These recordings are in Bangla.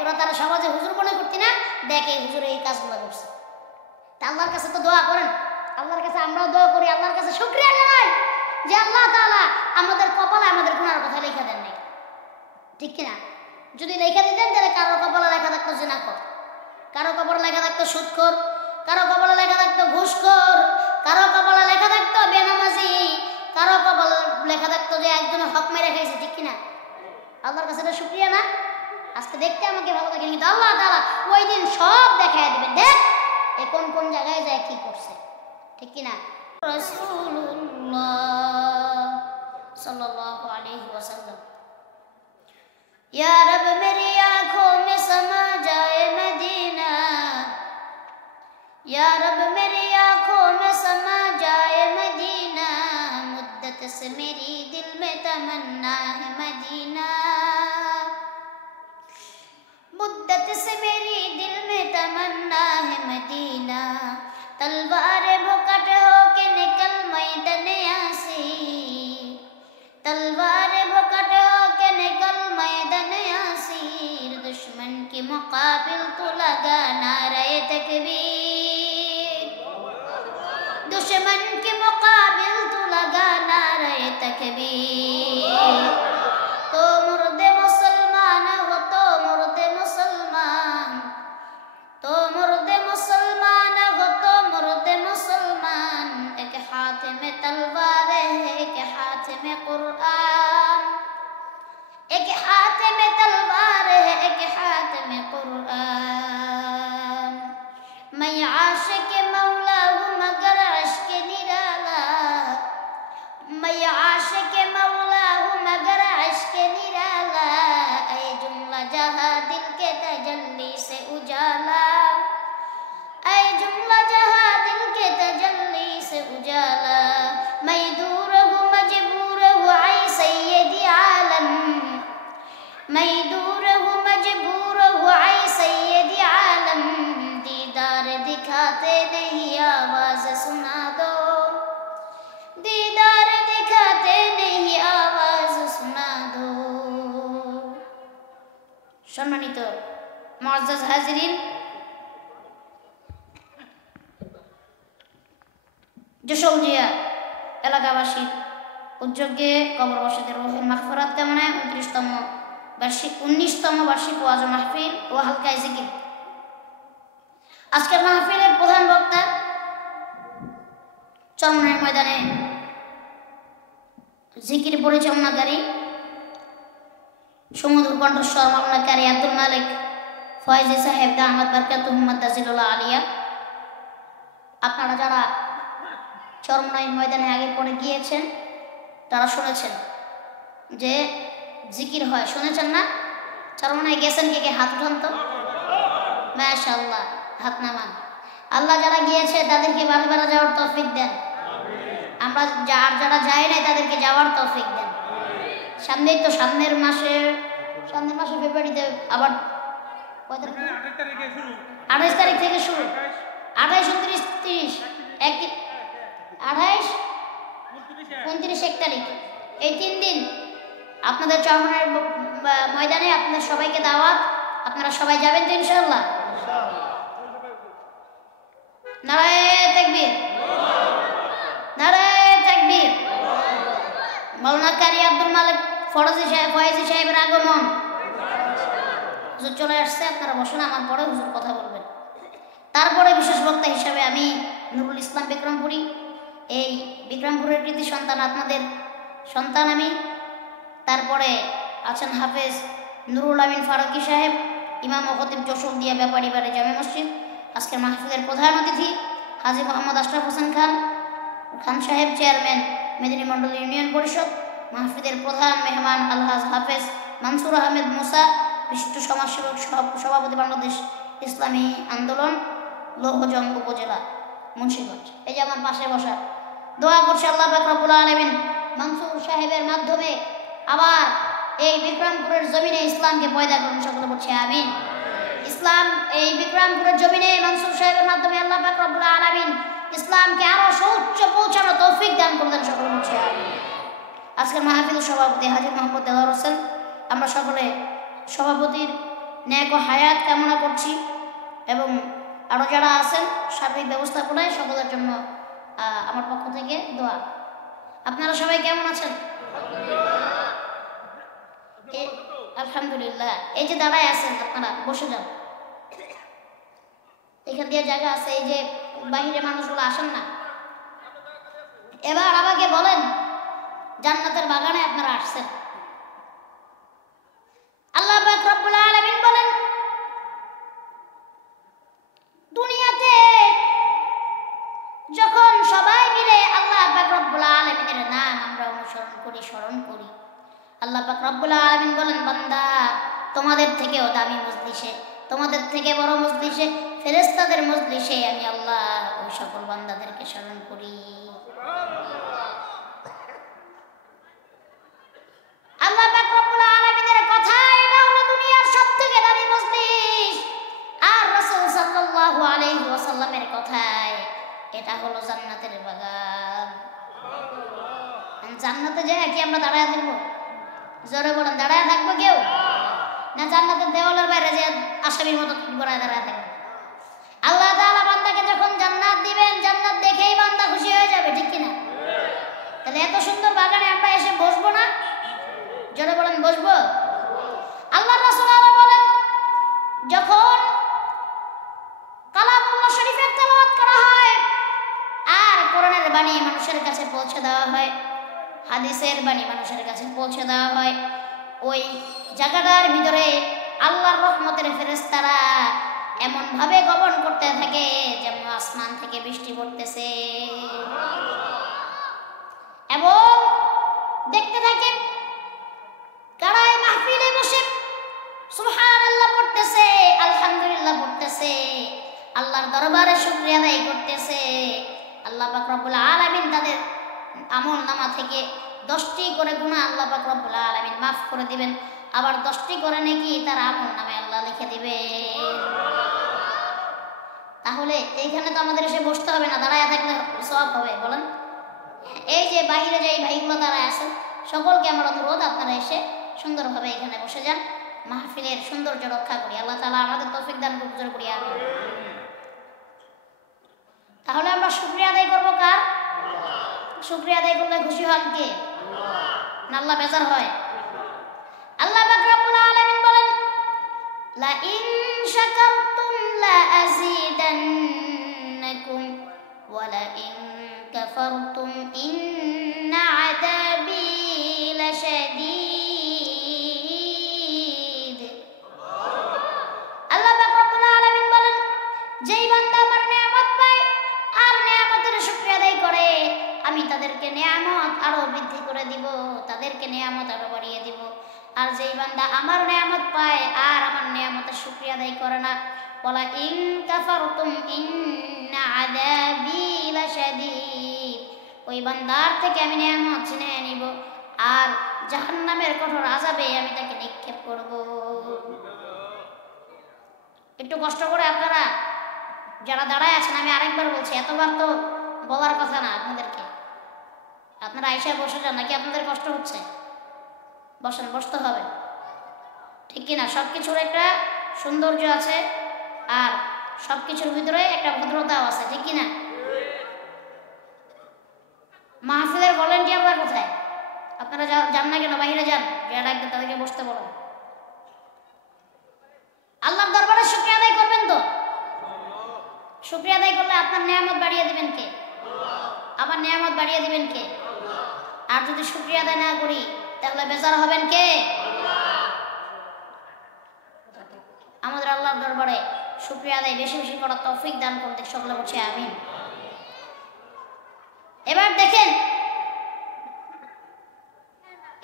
তোরা তারা সমাজে হুজুর মনে করতি না, দেখ এই হুজুর এই কাজগুলো করছে। তা আল্লাহর কাছে তো দোয়া করেন, আল্লাহর কাছে আমরাও দোয়া করি, আল্লাহর কাছে শুকরিয়া জানাই যে আল্লাহ তাআলা আমাদের কপালে আমাদের গুনার কথা লেখা দেন নাই, ঠিক কিনা? যদি লেখা দিতেন তাহলে কারো কপালে লেখা থাকতো জিনাখোর, কারো কপালে লেখা থাকতো সুদখোর, কারো কপালে লেখা থাকতো ঘুষখোর, কারো কপালে লেখা থাকতো বেনামাজি, কারো কপালে লেখা থাকতো যে একজন হক মেরে খাইছে, ঠিক কিনা? আল্লাহর কাছে এটা শুকরিয়া না? আজকে দেখতে আমাকে ভালো লাগে, কিন্তু আল্লাহ তাআলা ওই দিন সব দেখায় দিবেন, দেখ এ কোন কোন জায়গায় যায় কি করছে, ঠিক কিনা? রাসূলুল্লাহ सल्लल्लाहु अलैहि वसल्लम। या रब मेरी आंखों में समा जाए मदीना, या रब मेरी आंखों में समा जाए मदीना, मुद्दत से मेरी दिल में तमन्ना है मदीना, मुद्दत से मेरी दिल में तमन्ना है मदीना, तलवार भुकट हो के निकल मैदान यासी, तलवार भुकट हो के निकल मैदान यासीर, दुश्मन के मुकाबिल तो लगा नारे तकबीर, दुश्मन के मुकाबिल तो लगा नारे तकबीर, तो मुर्दे मुसलमान हो तो मुर्दे मुसलमान, तो मुर्दे मुसलमान हो तो मुर्दे मुसलमान, एक हाथ में तलवार है एक हाथ में कुरान, एक हाथ में तलवार है एक हाथ में कुरान, मैं आशिक मौला हूँ मगर इश्क निराला, मैं आशिक मौला हूँ मगर इश्क निराला, ऐ जुमला जहाँ दिल के तजल्ली से उजाला, ऐ जुमला जहाँ दिल के तजल्ली से उजाला, मैं दूर हूँ मजबूर हूँ ऐ सैयदी आलम, मैं दूर हूँ मजबूर हूँ ऐ सैयदी आलम, दीदार दिखाते नहीं आवाज सुना दो, दीदार दिखाते नहीं आवाज सुना दो। সম্মানিত মুআজ্জাজ হাজিরিন, যশোরিয়া এলাকাবাসী উদ্যোগে কবরবাসীদের রূহের মাগফিরাত কামনায় 19তম বার্ষিক ওয়াজ মাহফিল ও হালকা জিকির। আজকের মাহফিলের প্রধান বক্তা চরমনাই ময়দানে জিকির পরিচালনাকারী সুমধুর কণ্ঠস্বর মামলাকারী আব্দুল মালিক ফয়েজি সাহেব দামাত বারকাতুহু মাদ্দাজিলুল্লাহ আলিয়া। আপনারা যারা চরমনাই ময়দানে আগে পরে গিয়েছেন তারা শুনেছেন যে জিকির হয়, শুনেছেন না? চরমনাই গেছেন কে কে? হাত উঠান তো, মাশাআল্লাহ, হাত নামান। আল্লাহ যারা গিয়েছে তাদেরকে বারে বারে যাওয়ার তৌফিক দেন, আমরা যারা যাই নাই তাদেরকে যাওয়ার তৌফিক দেন। সামনেই তো সামনের মাসে ফেব্রুয়ারিতে আবার 28 তারিখ থেকে শুরু, 28, 29, 30, 28, 29, 1 তারিখ, এই 3 দিন আপনাদের চরমনাই ময়দানে আপনাদের সবাইকে দাওয়াত। আপনারা সবাই যাবেন তো ইনশাআল্লাহ? নারায়ে তাকবীর, নারায়ে তাকবীর। মাওলানা কারি আব্দুল মালিক ফয়েজি সাহেবের আগমন, হুজুর চলে আসছে, আপনারা বসুন, আমার পরে হুজুর কথা বলবেন। তারপরে বিশেষ বক্তা হিসাবে আমি নুরুল ইসলাম বিক্রমপুরী, এই বিক্রমপুরের কৃতি সন্তান, আপনাদের সন্তান আমি। তারপরে আছেন হাফেজ নুরুল আমিন ফারুকি সাহেব, ইমাম ও খতিব যশোদিয়া ব্যাপারী বাড়ি জামে মসজিদ। আজকের মাহফিলের প্রধান অতিথি হাজী মোহাম্মদ আশরাফ হোসেন খান সাহেব, চেয়ারম্যান মেদিনী মন্ডল ইউনিয়ন পরিষদ। মাহফিলের প্রধান মেহমান আলহাজ হাফেজ মানসুর আহমেদ মুসা, বিশিষ্ট সমাজসেবক, সভাপতি বাংলাদেশ ইসলামী আন্দোলন, লৌহজং উপজেলা, মুন্সিগঞ্জ। এই যে আমার পাশে বসা, দোয়া করছে আল্লাহ পাক রব্বুল আলামিন মানসুর সাহেবের মাধ্যমে আবার এই বিক্রমপুরের জমিনে ইসলামকে পয়দা করুন, সকলে বলছে আমিন। ইসলাম এই বিক্রমপুরের জমিনে মানসুর সাহেবের মাধ্যমে আল্লাহ পাক রব্বুল আলামিন ইসলামকে আরো সর্বোচ্চ পৌঁছানো তৌফিক দান করবেন, সকলে বলছে আমিন। আজকের মাহফিলের সভাপতি হাজী মোহাম্মদ দেওয়ার হোসেন, আমরা সকলে সভাপতির নেক ও হায়াত কামনা করছি এবং আরও যারা আছেন সার্বিক ব্যবস্থাপনায় সকলের জন্য আমার পক্ষ থেকে দোয়া। আপনারা সবাই কেমন আছেন? আলহামদুলিল্লাহ। এই যে দাঁড়ায় আছেন আপনারা বসে যান, এখান দিয়ে জায়গা আছে। এই যে বাহিরে মানুষগুলো আসেন না। এবার আমাকে বলেন, জান্নাতের বাগানে আপনারা আসছেন, আল্লাহ পাক রব্বুল আলামিন বলেন দুনিয়াতে যখন সবাই মিলে আল্লাহ পাক রব্বুল আলামিনের নাম আমরা অনুসরণ করি, স্মরণ করি, আল্লাহ পাক রব্বুল আলামিন বলেন বান্দা তোমাদের থেকেও দামি মজলিসে, তোমাদের থেকে বড় মজলিসে, ফেরেশতাদের মজলিসে আমি আল্লাহ ওই সকল বান্দাদেরকে স্মরণ করি। আল্লাহ পাক রব্বুল আলামিনের কথা এটা হলো দুনিয়ার সবথেকে দামি মজলিস, আর রাসূল সাল্লাল্লাহু আলাইহি ওয়াসাল্লামের কথায় এটা হলো জান্নাতের বাগান। জান্নাতে যায় কি আমরা দাঁড়ায় থাকবো? জোরে বলেন, দাঁড়ায় থাকবো কেউ? না জান্নাতের দেওয়ালের বাইরে যে আসামির মতো গড়ায় দাঁড়ায় থাকবো? আল্লাহ তাআলা বান্দাকে যখন জান্নাত দিবেন, জান্নাত দেখেই বান্দা খুশি হয়ে যাবে, ঠিক কিনা? তাহলে এত সুন্দর বাগানে আমরা এসে বসবো না? জোরে বলেন, বসবো। আল্লাহর রাসূল আবার বলেন যখন কালামুল্লাহ শরীফের তেলাওয়াত করা হয় আর কোরআনের বাণী মানুষের কাছে পৌঁছে দেওয়া হয়, হাদিসের বাণী মানুষের কাছে পৌঁছে দেওয়া হয়, ওই জায়গাটার ভিতরে আল্লাহর রহমতের ফেরেশতারা এমন ভাবে গমন করতে থাকে যেমন আসমান থেকে বৃষ্টি পড়তেছে, এবং দেখতে থাকেন কারায় মাহফিলে বসে সুবহানাল্লাহ পড়তেছে, আলহামদুলিল্লাহ পড়তেছে, আল্লাহর দরবারে শুকরিয়া আদায় করতেছে। আল্লাহ পাক রব্বুল আলামিন তাদের আমলনামা থেকে 10টি করে গুনাহ আল্লাহ পাক রব্বুল আলামিন মাফ করে দিবেন, আবার 10টি করে নেকি তার আমলনামায় আল্লাহ লিখে দিবেন। তাহলে এইখানে তো আমাদের এসে বসতে হবে না, দাঁড়ায় থাকলে সওয়াব হবে। বলেন, এই যে বাইরে যে ভাইগুলো দাঁড়ায় আছেন সকলকে আমার অনুরোধ আপনারা এসে সুন্দরভাবে এখানে বসে যান, মাহফিলের সৌন্দর্য রক্ষা করি। আল্লাহ তাআলা আমাদের তৌফিক দান করি, আমিন। তাহলে আমরা শুকরিয়া আদায় করবো কার? শুকরিয়া আদায় করলে খুশি হন কে? না আল্লাহ বেজার হয়? আল্লাহ পাক রব্বুল আলামিন বলেন লা ইন শাকারতুম লা আযীদান্নাকুম ওয়া লা ইন কাফারতুম ইন্না আযাবি লাশাদীদ। আল্লাহ পাক রব্বুল আলামিন বলেন যেই বান্দা আমার নিয়ামত পায় আর নিয়ামতের শুকরিয়া আদায় করে আমি তাদেরকে নিয়ামত আরো বৃদ্ধি করে দিব, তাদেরকে নিয়ামত আরো বাড়িয়ে দিব। আর যেই বান্দা আমার নিয়ামত পায় আর আমার নিয়ামতের শুকরিয়া আদায় করে না, ওয়ালা ইন কাফারতুম ইন্না আযাবি লাশাদীদ, ওই বান্দার থেকে আমি নিয়ামত ছিনিয়ে নিব আর জাহান্নামের কঠোর আযাবে আমি তাকে নিক্ষেপ করব। একটু কষ্ট করে আপনারা যারা দাঁড়ায় আছেন, আমি আরেকবার বলছি, এতবার তো বলার কথা না আপনাদেরকে, আপনারা আইসা বসে যান, নাকি আপনাদের কষ্ট হচ্ছে? বসেন, বসতে হবে, ঠিক কিনা? সব কিছুর একটা সৌন্দর্য আছে আর সব কিছুর ভিতরে একটা ভদ্রতাও আছে, ঠিক কিনা? মাহফিলের ভলেন্টিয়াররা কোথায়? আপনারা যান না কেন? বাইরে যান, যারা একদম তাদেরকে বসতে বলেন। আল্লাহর দরবারে শুকরিয়া আদায় করবেন তো? শুকরিয়া আদায় করলে আপনার নিয়ামত বাড়িয়ে দিবেন কে? আমার নিয়ামত বাড়িয়ে দিবেন কে? আর যদি শুকরিয়া আদায় না করি তাহলে বেজার হবেন কে? আমাদের আল্লাহর দরবারে শুকরিয়া আদায় বেশি বেশি করার তৌফিক দান করতে সকলে বলছে আমিন। এবার দেখেন,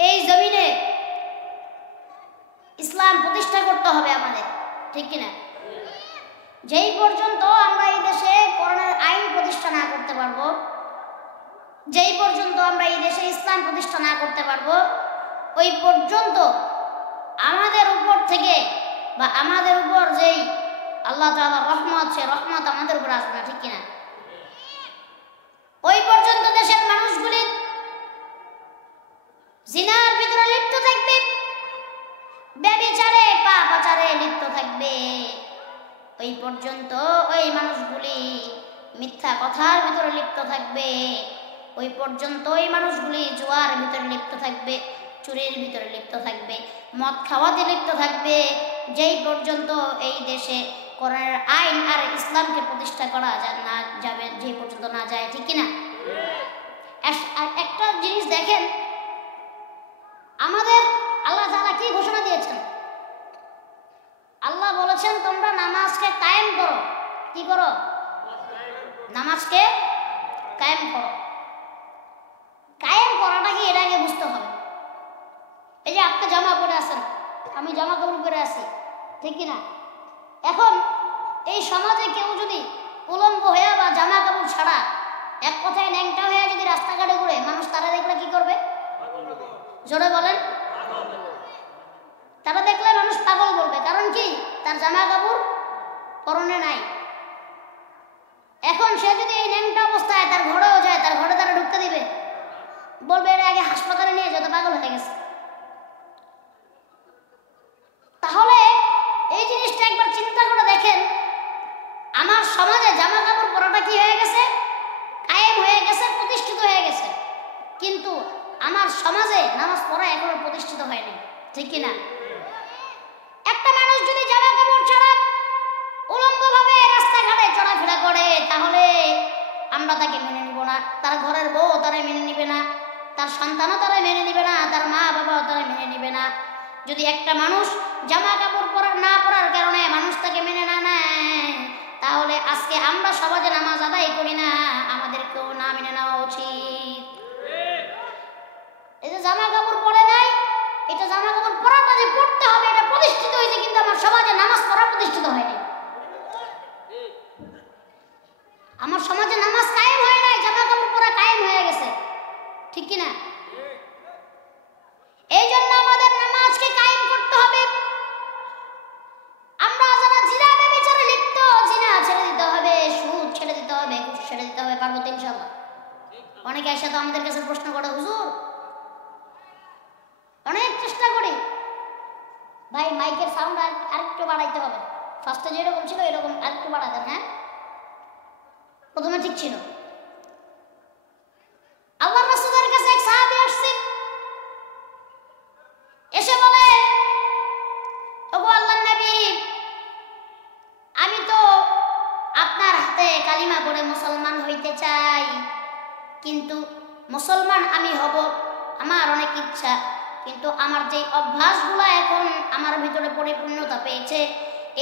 এই জমিনে ইসলাম প্রতিষ্ঠা করতে হবে আমাদের, ঠিক কিনা? যেই পর্যন্ত আমরা এই দেশে কোরআনের আইন প্রতিষ্ঠা না করতে পারবো, যেই পর্যন্ত আমরা এই দেশে ইসলাম প্রতিষ্ঠা না করতে পারবো, ওই পর্যন্ত আমাদের উপর থেকে বা আমাদের উপর যেই আল্লাহ তাআলার রহমত, সে রহমত আমাদের উপর আসবে না, ঠিক কিনা? ওই পর্যন্ত দেশের মানুষগুলি জিনার ভিতরে লিপ্ত থাকবে, ব্যভিচারে পা মিথ্যাচারে লিপ্ত থাকবে, ওই পর্যন্ত ওই মানুষগুলি মিথ্যা কথার ভিতরে লিপ্ত থাকবে, ওই পর্যন্ত ওই মানুষগুলি জুয়ার ভিতরে লিপ্ত থাকবে, চুরির ভিতরে লিপ্ত থাকবে, মদ খাওয়াতে লিপ্ত থাকবে, যেই পর্যন্ত এই দেশে কোরআনের আইন আর ইসলামকে প্রতিষ্ঠা করা না যাবে, যে পর্যন্ত না যায়। ঠিক কিনা? একটা জিনিস দেখেন, আমাদের আল্লাহ তাআলা কি ঘোষণা দিয়েছেন? আল্লাহ বলেছেন তোমরা নামাজকে কায়েম করো। কি করো? নামাজকে কায়েম করো। কায়েম করাটা কি, এটা আগে বুঝতে হবে। এই যে আপনি জামা পরে আছেন, আমি জামা কাপড় পরে আছি, ঠিক কিনা? এখন এই সমাজে কেউ যদি উলঙ্গ হয়ে বা জামা কাপড় ছাড়া, এক কথায় ন্যাংটা হয়ে যদি রাস্তাঘাটে ঘুরে, মানুষ তারা দেখলে কি করবে? জোরে বলেন। তারা দেখলে মানুষ পাগল বলবে। কারণ কি? তার জামা কাপড় পরনে নাই। এখন সে যদি এই ন্যাংটা অবস্থায় তার ঘরেও যায়, তার ঘরে তারা ঢুকতে দিবে? বলবে এর আগে হাসপাতালে নিয়ে যেত, পাগল হয়ে গেছে। তাহলে এই জিনিসটা একবার চিন্তা করে দেখেন, আমার সমাজে জামা কাপড় পরাটা কি হয়ে গেছে? কায়েম হয়ে গেছে, প্রতিষ্ঠিত হয়ে গেছে। কিন্তু আমার সমাজে নামাজ পড়া এখনো প্রতিষ্ঠিত হয়নি। ঠিক কিনা? একটা মানুষ যদি জামা কাপড় ছাড়া উলঙ্গভাবে রাস্তাঘাটে চলাফেরা করে, তাহলে আমরা তাকে মেনে নিব না। তার ঘরের বউ তারা মেনে নিবে না, তার সন্তানও তারা মেনে নিবে না, তার মা বাবাও তারা মেনে নিবে না। যদি একটা মানুষ জামা কাপড় না পরার কারণে মানুষ তাকে মেনে না নেয়, তাহলে আজকে আমরা সমাজে নামাজ আদায় করি না, আমাদেরকেও না মেনে নেওয়া উচিত। এই যে জামা কাপড় পরে নাই, এটা জামা কাপড় পরাটা যে পড়তে হবে, এটা প্রতিষ্ঠিত হয়েছে, কিন্তু আমার সমাজে নামাজ পড়া প্রতিষ্ঠিত হয়নি। আমার সমাজে নামাজ কায়েম হয় নাই, জামা কাপড় পরা কায়েম হয়ে গেছে। ঠিক কিনা? এই জন্য আমাদের নামাজকে কায়েম করতে হবে। আমরা যারা জিনা ব্যভিচারে লিপ্ত, জিনা ছেড়ে দিতে হবে, সুদ ছেড়ে দিতে হবে, ঘুষ ছেড়ে দিতে হবে। পারবো তো ইনশাআল্লাহ? অনেকে এসে তো আমাদের কাছে প্রশ্ন করে, হুজুর অনেক চেষ্টা করি, ভাই মাইকের সাউন্ড আরেকটু বাড়াইতে হবে, ফার্স্টে যেরকম ছিল এরকম আরেকটু বাড়া দেন। হ্যাঁ, প্রথমে ঠিক ছিল। আল্লাহ রাসূলের কাছে এক সাহাবী আসছে, এসে বলে, ওগো আল্লাহর নবী, আমি তো আপনার হাতে কালিমা পড়ে মুসলমান হইতে চাই, কিন্তু মুসলমান আমি হব, আমার অনেক ইচ্ছা, কিন্তু আমার যে অভ্যাসগুলো এখন আমার ভিতরে পরিপূর্ণতা পেয়েছে,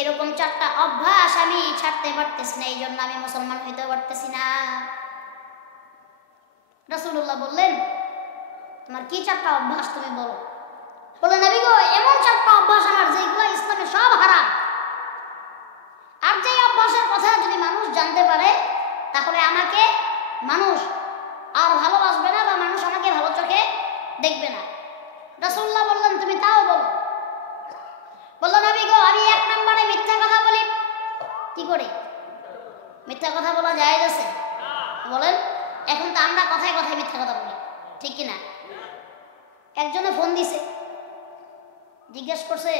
এরকম 4টা অভ্যাস আমি ছাড়তে পারতেছি না, এই জন্য আমি মুসলমান হইতে পারতেছি না। রাসূলুল্লাহ বললেন, তোমার কি 4টা অভ্যাস তুমি বলো। বলে, নবী গো, এমন 4টা অভ্যাস আমার যেগুলো ইসলামে সব হারাম, আর যে অভ্যাসের কথা যদি মানুষ জানতে পারে, তাহলে আমাকে মানুষ আর ভালোবাসবে না, বা মানুষ আমাকে ভালো চোখে দেখবে না। রাসূলুল্লাহ বললেন, তুমি তাও বলো। বললো, নবী গো, আমি 1 নম্বরে মিথ্যা কথা বলি। কি করে মিথ্যা কথা বলা জায়েজ আছে? বলেন। এখন তো আমরা কথায় কথায় মিথ্যা কথা বলি, ঠিক কিনা? একজনে ফোন দিছে, জিজ্ঞেস করছে,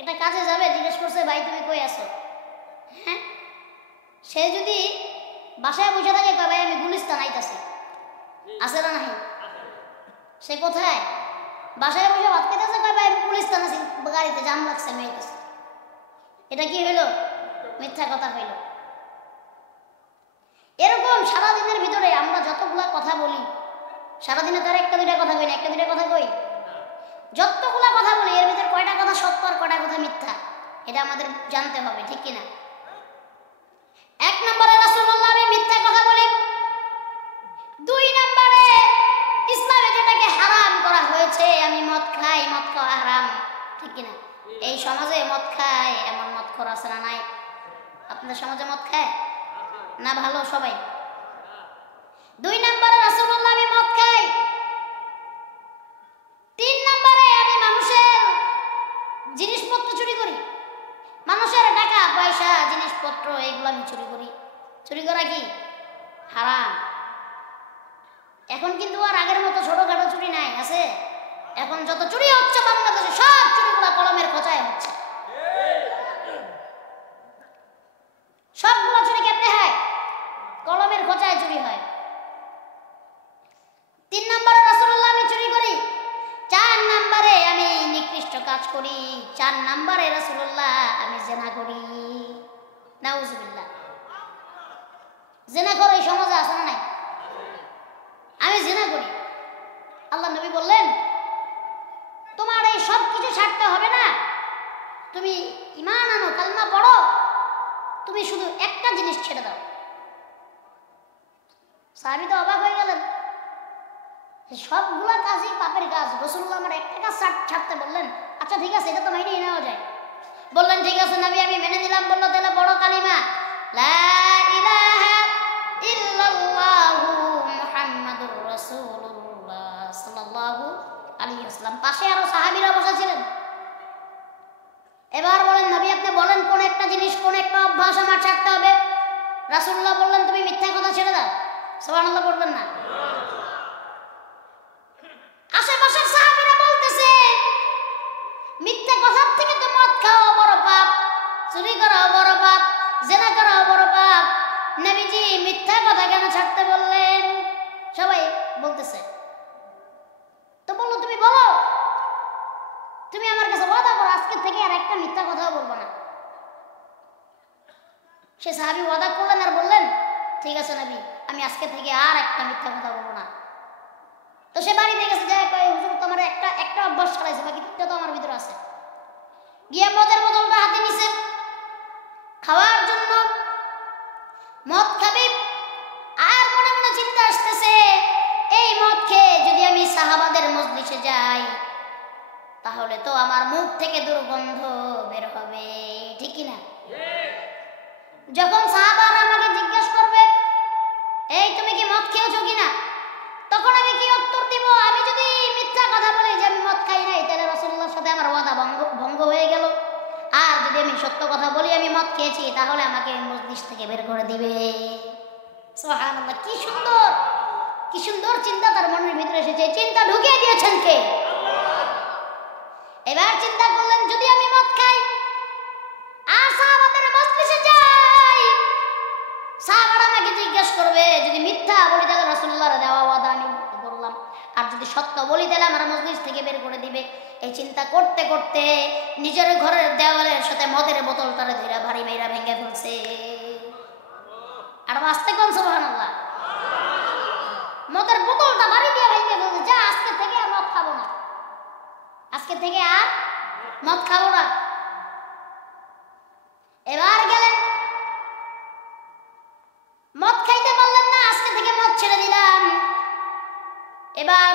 একটা কাজে যাবে, জিজ্ঞেস করছে, ভাই তুমি কই আছো? হ্যাঁ, সে যদি বাসায় বসে থাকে, কয় ভাই আমি গুলিস্তান আইতাছি, আছে না নাই? সে কোথায়? বাসায় বসে ভাত খাইতেছে, কয় ভাই আমি গুলিস্তান আছি, গাড়িতে জাম লাগছে, আমি আইতাছি। এটা কি হইল? মিথ্যা কথা হইল। এরকম সারাদিনের ভিতরে আমরা যতগুলা কথা বলি, সারাদিনে তো আর 1টা 2টা কথা কই না, 1টা 2টা কথা কই। যতগুলা কথা বলি, এর ভিতরে কয়টা কথা সত্য আর কয়টা কথা মিথ্যা, এটা আমাদের জানতে হবে, ঠিক কিনা? 1 নম্বরে রাসূলুল্লাহ, আমি মিথ্যা কথা বলি। 2 নম্বরে ইসলামে যেটাকে হারাম করা হয়েছে, আমি মদ খাই, মদ খাওয়া হারাম, ঠিক কিনা? এই সমাজে মদ খায় এমন মদখোর আছে না নাই? আপনাদের সমাজে মদ খায় না? ভালো সবাই। 2 নম্বরে রাসূলুল্লাহ, আমি মদ খাই। 3 নম্বরে আমি মানুষের জিনিসপত্র চুরি করি, মানুষের টাকা পয়সা জিনিসপত্র এগুলো আমি চুরি করি। চুরি করা কি হারাম। এখন কিন্তু আর আগের মতো ছোটখাটো চুরি নাই, আছে? এখন যত চুরি হচ্ছে বাংলাদেশে, সব চুরিগুলো কলমের খোঁচায় হচ্ছে। করি, 4 নম্বরে রাসূলুল্লাহ আমি জিনা করি। নাউজুবিল্লাহ। জিনা করে এই সমাজে আছে না নাই? আমি জিনা করি। আল্লাহ নবী বললেন তোমার এই সব কিছু ছাড়তে হবে না, তুমি ঈমান আনো, কালমা পড়ো, তুমি শুধু একটা জিনিস ছেড়ে দাও। সাহাবী তো অবাক হয়ে গেলেন, সবগুলা কাজই পাপের কাজ, রাসূলুল্লাহ আমার একটা কাজ ছাড়তে বললেন। আচ্ছা ঠিক আছে, এটা তো মেনেই নেওয়া যায়। বললেন ঠিক আছে নবী আমি মেনে নিলাম। বললো তাহলে বড় কালিমা লা ইলাহা ইল্লাল্লাহু মুহাম্মাদুর রাসূলুল্লাহ সাল্লাল্লাহু আলাইহি ওয়াসাল্লাম। পাশে আরো সাহাবীরা বসে ছিলেন। এবার বলেন নবী আপনি বলেন কোন একটা জিনিস, কোন একটা অভ্যাস আমার ছাড়তে হবে। রাসূলুল্লাহ বললেন তুমি মিথ্যা কথা ছেড়ে দাও। সুবহানাল্লাহ পড়বেন না? আশেপাশের সাহাবীরা বলতেছে মিথ্যা কথার থেকে তো মদ খাওয়া বড় পাপ, চুরি করা বড় পাপ, জিনা করা বড় পাপ, নবীজি মিথ্যা কথা কেন ছাড়তে বললেন? সবাই বলতেছে। তো বললো তুমি বলো, তুমি আমার কাছে ওয়াদা করো আজকে থেকে আর একটা মিথ্যা কথাও বলবো না। সে সাহাবী ওয়াদা করলেন আর বললেন ঠিক আছে নবী আমি আজকে থেকে আর একটা মিথ্যা কথা বলবো না। তো সে বাড়িতে গেছে, যায় কয় হুজুর তোমার একটা অভ্যাস ছাড়াইছে, বাকি তিনটা তো আমার ভিতরে আছে। গিয়ে মদের বোতলটা হাতে নিছে খাওয়ার জন্য, মদ খাবে। আর মনে মনে চিন্তা আসতেছে এই মদ খেয়ে যদি আমি সাহাবাদের মজলিসে যাই তাহলে তো আমার মুখ থেকে দুর্গন্ধ বের হবে, ঠিক কি না? যখন সাহাবারা আমাকে জিজ্ঞেস করবে এই তুমি কি মদ খেয়েছো কিনা, তখন আমি কি উত্তর দিব? আমি যদি মিথ্যা কথা বলি যে আমি মদ খাই নাই তাহলে রাসূলুল্লাহর সাথে আমার ওয়াদা ভঙ্গ হয়ে গেল। আর যদি আমি সত্য কথা বলি আমি মদ খেয়েছি তাহলে আমাকে মজলিস থেকে বের করে দিবে। সুবহানাল্লাহ, কি সুন্দর, কি সুন্দর চিন্তা তার মনের ভিতরে এসেছে। চিন্তা ঢুকিয়ে দিয়েছেন কে? এবার চিন্তা করলেন যদি আমি মদ খাই আর সাহাবাদের মজলিসে যাই, সাহাবারা আমাকে জিজ্ঞেস করবে, যদি মিথ্যা বলি তাহলে রাসূলুল্লাহর দেওয়া ওয়াদা আমি বললাম, আর যদি সত্য বলি তাহলে আমার মজলিস থেকে বের করে দিবে। এই চিন্তা করতে করতে নিজের ঘরের দেওয়ালের সাথে মদের বোতলটারে ধরে ভারী মেয়েরা ভেঙে ফেলছে। আর বাঁচতে কোন সুবহানাল্লাহ, মদের বোতলটা ভারী দিয়ে ভেঙে ফেলছে। যা আজকে থেকে আর মদ খাবো না, আজকে থেকে আর মদ খাবো না। এবার গেলেন, মদ খাইতে পারলেন না, আজকে থেকে মদ ছেড়ে দিলাম। এবার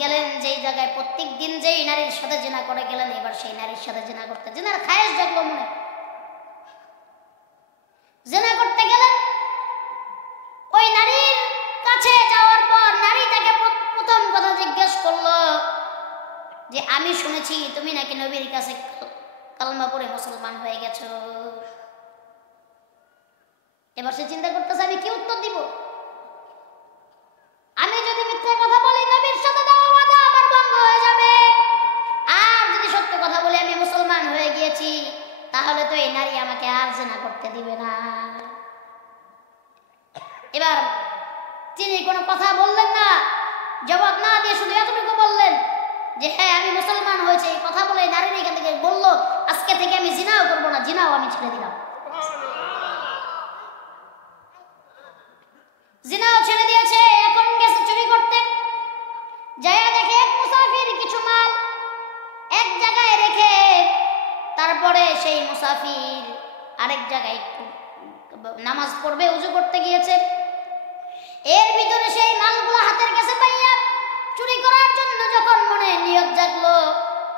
গেলেন যেই জায়গায় প্রত্যেক দিন যেই নারীর সাথে জিনা করে গেলেন, এবার সেই নারীর সাথে জিনা করতে, জিনার খায়েশ জাগলো মনে। জিনা করতে গেলেন, ওই নারীর কাছে যাওয়ার পর নারী তাকে প্রথম কথা জিজ্ঞেস করলো যে আমি শুনেছি তুমি নাকি নবীর কাছে কালমা পড়ে মুসলমান হয়ে গেছো। এবার সে চিন্তা করতেছে আমি কি উত্তর দিব। আমি যদি মিথ্যা কথা বলি নবীর সাথে দেওয়া ওয়াদা আমার ভঙ্গ হয়ে যাবে, আর যদি সত্য কথা বলি আমি মুসলমান হয়ে গিয়েছি তাহলে তো এই নারী আমাকে আর জিনা করতে দিবে না। এবার তিনি কোনো কথা বললেন না, জবাব না দিয়ে শুধু এতটুকু বললেন যে হ্যাঁ আমি মুসলমান হয়েছে। এই কথা বলে নারীর এখান থেকে বললো আজকে থেকে আমি জিনাও করবো না, জিনাও আমি ছেড়ে দিলাম। জিনাও ছেড়ে দিয়েছে, এখন গেছে চুরি করতে। যায়া দেখে এক মুসাফির কিছু মাল এক জায়গায় রেখে তারপরে সেই মুসাফির আরেক জায়গায় নামাজ পড়বে, ওযু করতে গিয়েছে। এর ভিতরে সেই মালগুলো হাতের কাছে পাইয়া চুরি করার জন্য যখন মনে নিয়ত জাগলো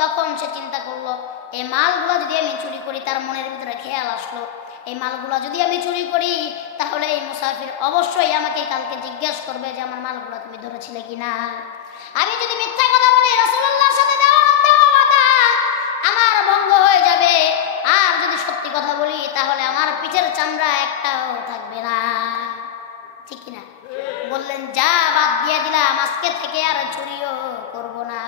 তখন সে চিন্তা করলো এই মালগুলো যদি আমি চুরি করি, তার মনের ভিতরে খেয়াল আসলো এই মালগুলো যদি আমি চুরি করি তাহলে এই মুসাফির অবশ্যই আমাকে কালকে জিজ্ঞেস করবে যে আমার মালগুলো তুমি ধরেছিলে কিনা। আমি যদি মিথ্যা কথা বলি রাসূলুল্লাহর সাথে দেওয়া ওয়াদা আমার ভঙ্গ হয়ে যাবে, আর যদি সত্যি কথা বলি তাহলে আমার পিঠের চামড়া একটাও থাকবে না, ঠিক কিনা? বললেন যা বাদ দিয়ে দিলাম, আজকে থেকে আর চুরিও করব না।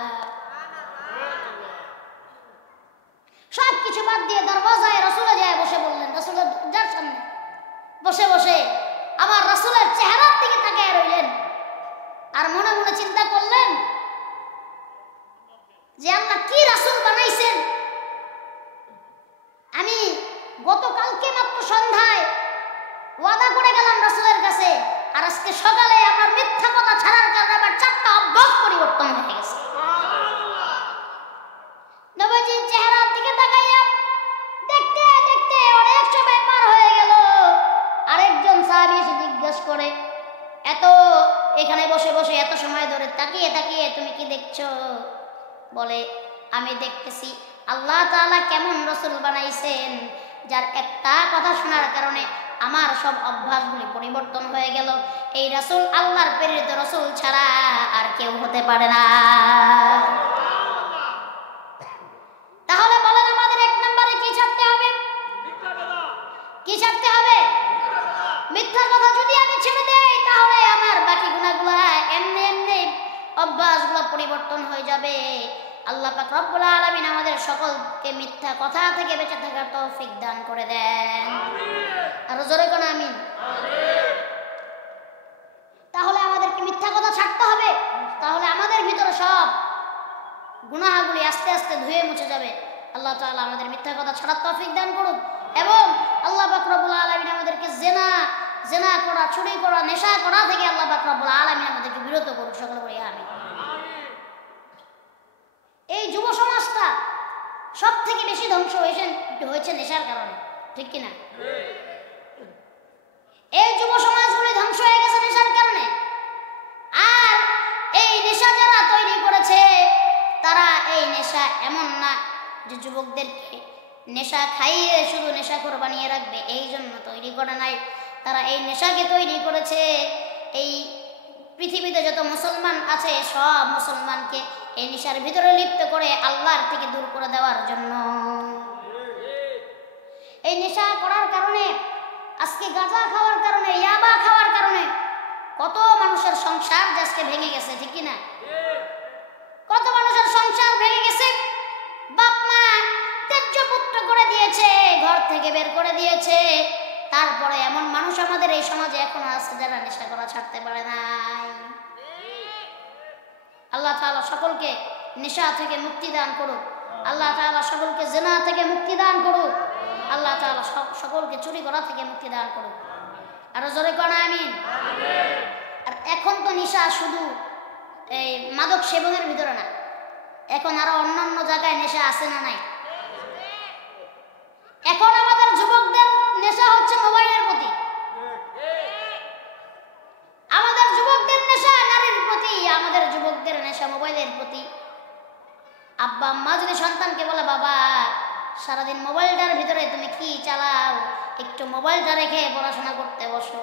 সব কিছু বাদ দিয়ে দরওয়াজায় রাসূলে যায় বসে বললেন, রাসূলের দরজার সামনে বসে বসে আমার রাসূলের চেহারার দিকে তাকিয়ে রইলেন আর মনে মনে চিন্তা করলেন যে আল্লাহ কি রাসূল বানাইছেন। আমি গতকালকে মাত্র সন্ধ্যায় ওয়াদা করে গেলাম রাসূলের কাছে, আর আজকে সকালে আমার মিথ্যা কথা ছাড়ার কারণে আমার 4টা অভ্যাস পরিবর্তন হয়ে গেছে। নবীজির চেহারার দিকে তাকাইয়া দেখতে দেখতে অনেক সময় পার হয়ে গেল। আরেকজন সাহাবী এসে জিজ্ঞেস করে, এত এখানে বসে বসে এত সময় ধরে তাকিয়ে তাকিয়ে তুমি কি দেখছো? বলে, আমি দেখতেছি আল্লাহ তাআলা কেমন রাসূল বানাইছেন, যার একটা কথা শোনার কারণে আমার সব অভ্যাসগুলি পরিবর্তন হয়ে গেল। এই রাসূল আল্লাহর প্রেরিত রাসূল ছাড়া আর কেউ হতে পারে না। তাহলে বলেন আমাদের 1 নম্বরে কি ছাড়তে হবে? কি ছাড়তে হবে? মিথ্যা কথা যদি আমি ছেড়ে দেই তাহলে আমার বাকি গুনাহগুলো এমনি এমনি অভ্যাসগুলো পরিবর্তন হয়ে যাবে। আল্লাহ পাক রব্বুল আলামিন আমাদের সকলকে মিথ্যা কথা থেকে বেঁচে থাকার তৌফিক দান করে দেন। আর জোরে কোন আমিন। তাহলে আমাদেরকে মিথ্যা কথা ছাড়তে হবে, তাহলে আমাদের ভিতরে সব গুনাহগুলি আস্তে আস্তে ধুয়ে মুছে যাবে। আল্লাহ তাআলা আমাদের মিথ্যা কথা ছাড়ার তৌফিক দান করুন, এবং আল্লাহ পাক রব্বুল আলামিন আমাদেরকে জিনা করা, চুরি করা, নেশা করা থেকে আল্লাহ পাক রব্বুল আলামিন আমাদেরকে বিরত করুন। সকলে বলি আমিন। এই যুব সমাজটা সব থেকে বেশি ধ্বংস হয়েছে নেশার কারণে, ঠিক কিনা? এই যুব সমাজগুলি ধ্বংস হয়ে গেছে নেশার কারণে। আর এই নেশা যারা তৈরি করেছে, তারা এই নেশা এমন না যে যুবকদেরকে নেশা খাইয়ে শুধু নেশাখোর বানিয়ে রাখবে, এই জন্য তৈরি করে নাই। তারা এই নেশাকে তৈরি করেছে এই পৃথিবীতে যত মুসলমান আছে সব মুসলমানকে এই নেশার ভিতরে লিপ্ত করে আল্লাহর থেকে দূর করে দেওয়ার জন্য। এই নেশা করার কারণে, আজকে গাঁজা খাওয়ার কারণে, ইয়াবা খাওয়ার কারণে কত মানুষের সংসার আজকে ভেঙে গেছে, ঠিক কিনা? কত মানুষের সংসার ভেঙে গেছে। বাপ মা ত্যায্য পুত্র করে দিয়েছে, ঘর থেকে বের করে দিয়েছে। তারপরে এমন মানুষ আমাদের এই সমাজে এখনো আছে যারা নেশা করা ছাড়তে পারে নাই। আল্লাহ তাআলা সকলকে নেশা থেকে মুক্তি দান করুক। আল্লাহ তাআলা সকলকে জিনা থেকে মুক্তি দান করুক। আল্লাহ তাআলা সকলকে চুরি করা থেকে মুক্তি দান করুক। আর জোরে কোন আমিন। আর এখন তো নেশা শুধু এই মাদক সেবনের ভিতরে না, এখন আরো অন্যান্য জায়গায় নেশা আছে না নাই? এখন আমাদের যুবকদের নেশা হচ্ছে মোবাইলের প্রতি, আমাদের যুবকদের নেশা নারীর প্রতি, আমাদের যুবকদের নেশা মোবাইলের প্রতি। আব্বা আম্মা যদি সন্তানকে বলে, বাবা সারাদিন মোবাইলটার ভিতরে তুমি কি চালাও, একটু মোবাইলটা রেখে পড়াশোনা করতে বসো,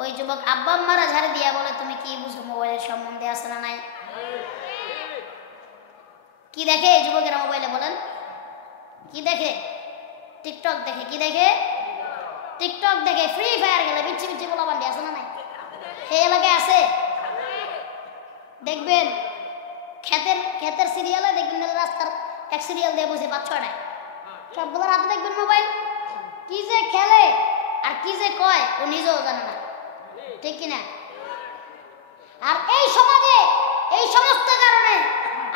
ওই যুবক আব্বা আম্মারা ঝাড়ি দিয়া বলে, তুমি কি বুঝো মোবাইলের সম্বন্ধে, আছে না নাই? কি দেখে এই যুবকেরা মোবাইলে, বলেন কি দেখে? টিকটক দেখে। কি দেখে? টিকটক দেখে। ফ্রি ফায়ার গেলে বিচ্ছি বিচ্ছি বলা বান্ডি, আছে না নাই? এই এলাকায় আছে। দেখবেন ক্ষেতের সিরিয়ালে দেখবেন রাস্তার এক সিরিয়াল দিয়ে বসে 5-6টায় সবগুলোর হাতে দেখবেন মোবাইল। কি যে খেলে আর কি যে কয় ও নিজেও জানে না, ঠিক কিনা? আর এই সমাজে এই সমস্ত কারণে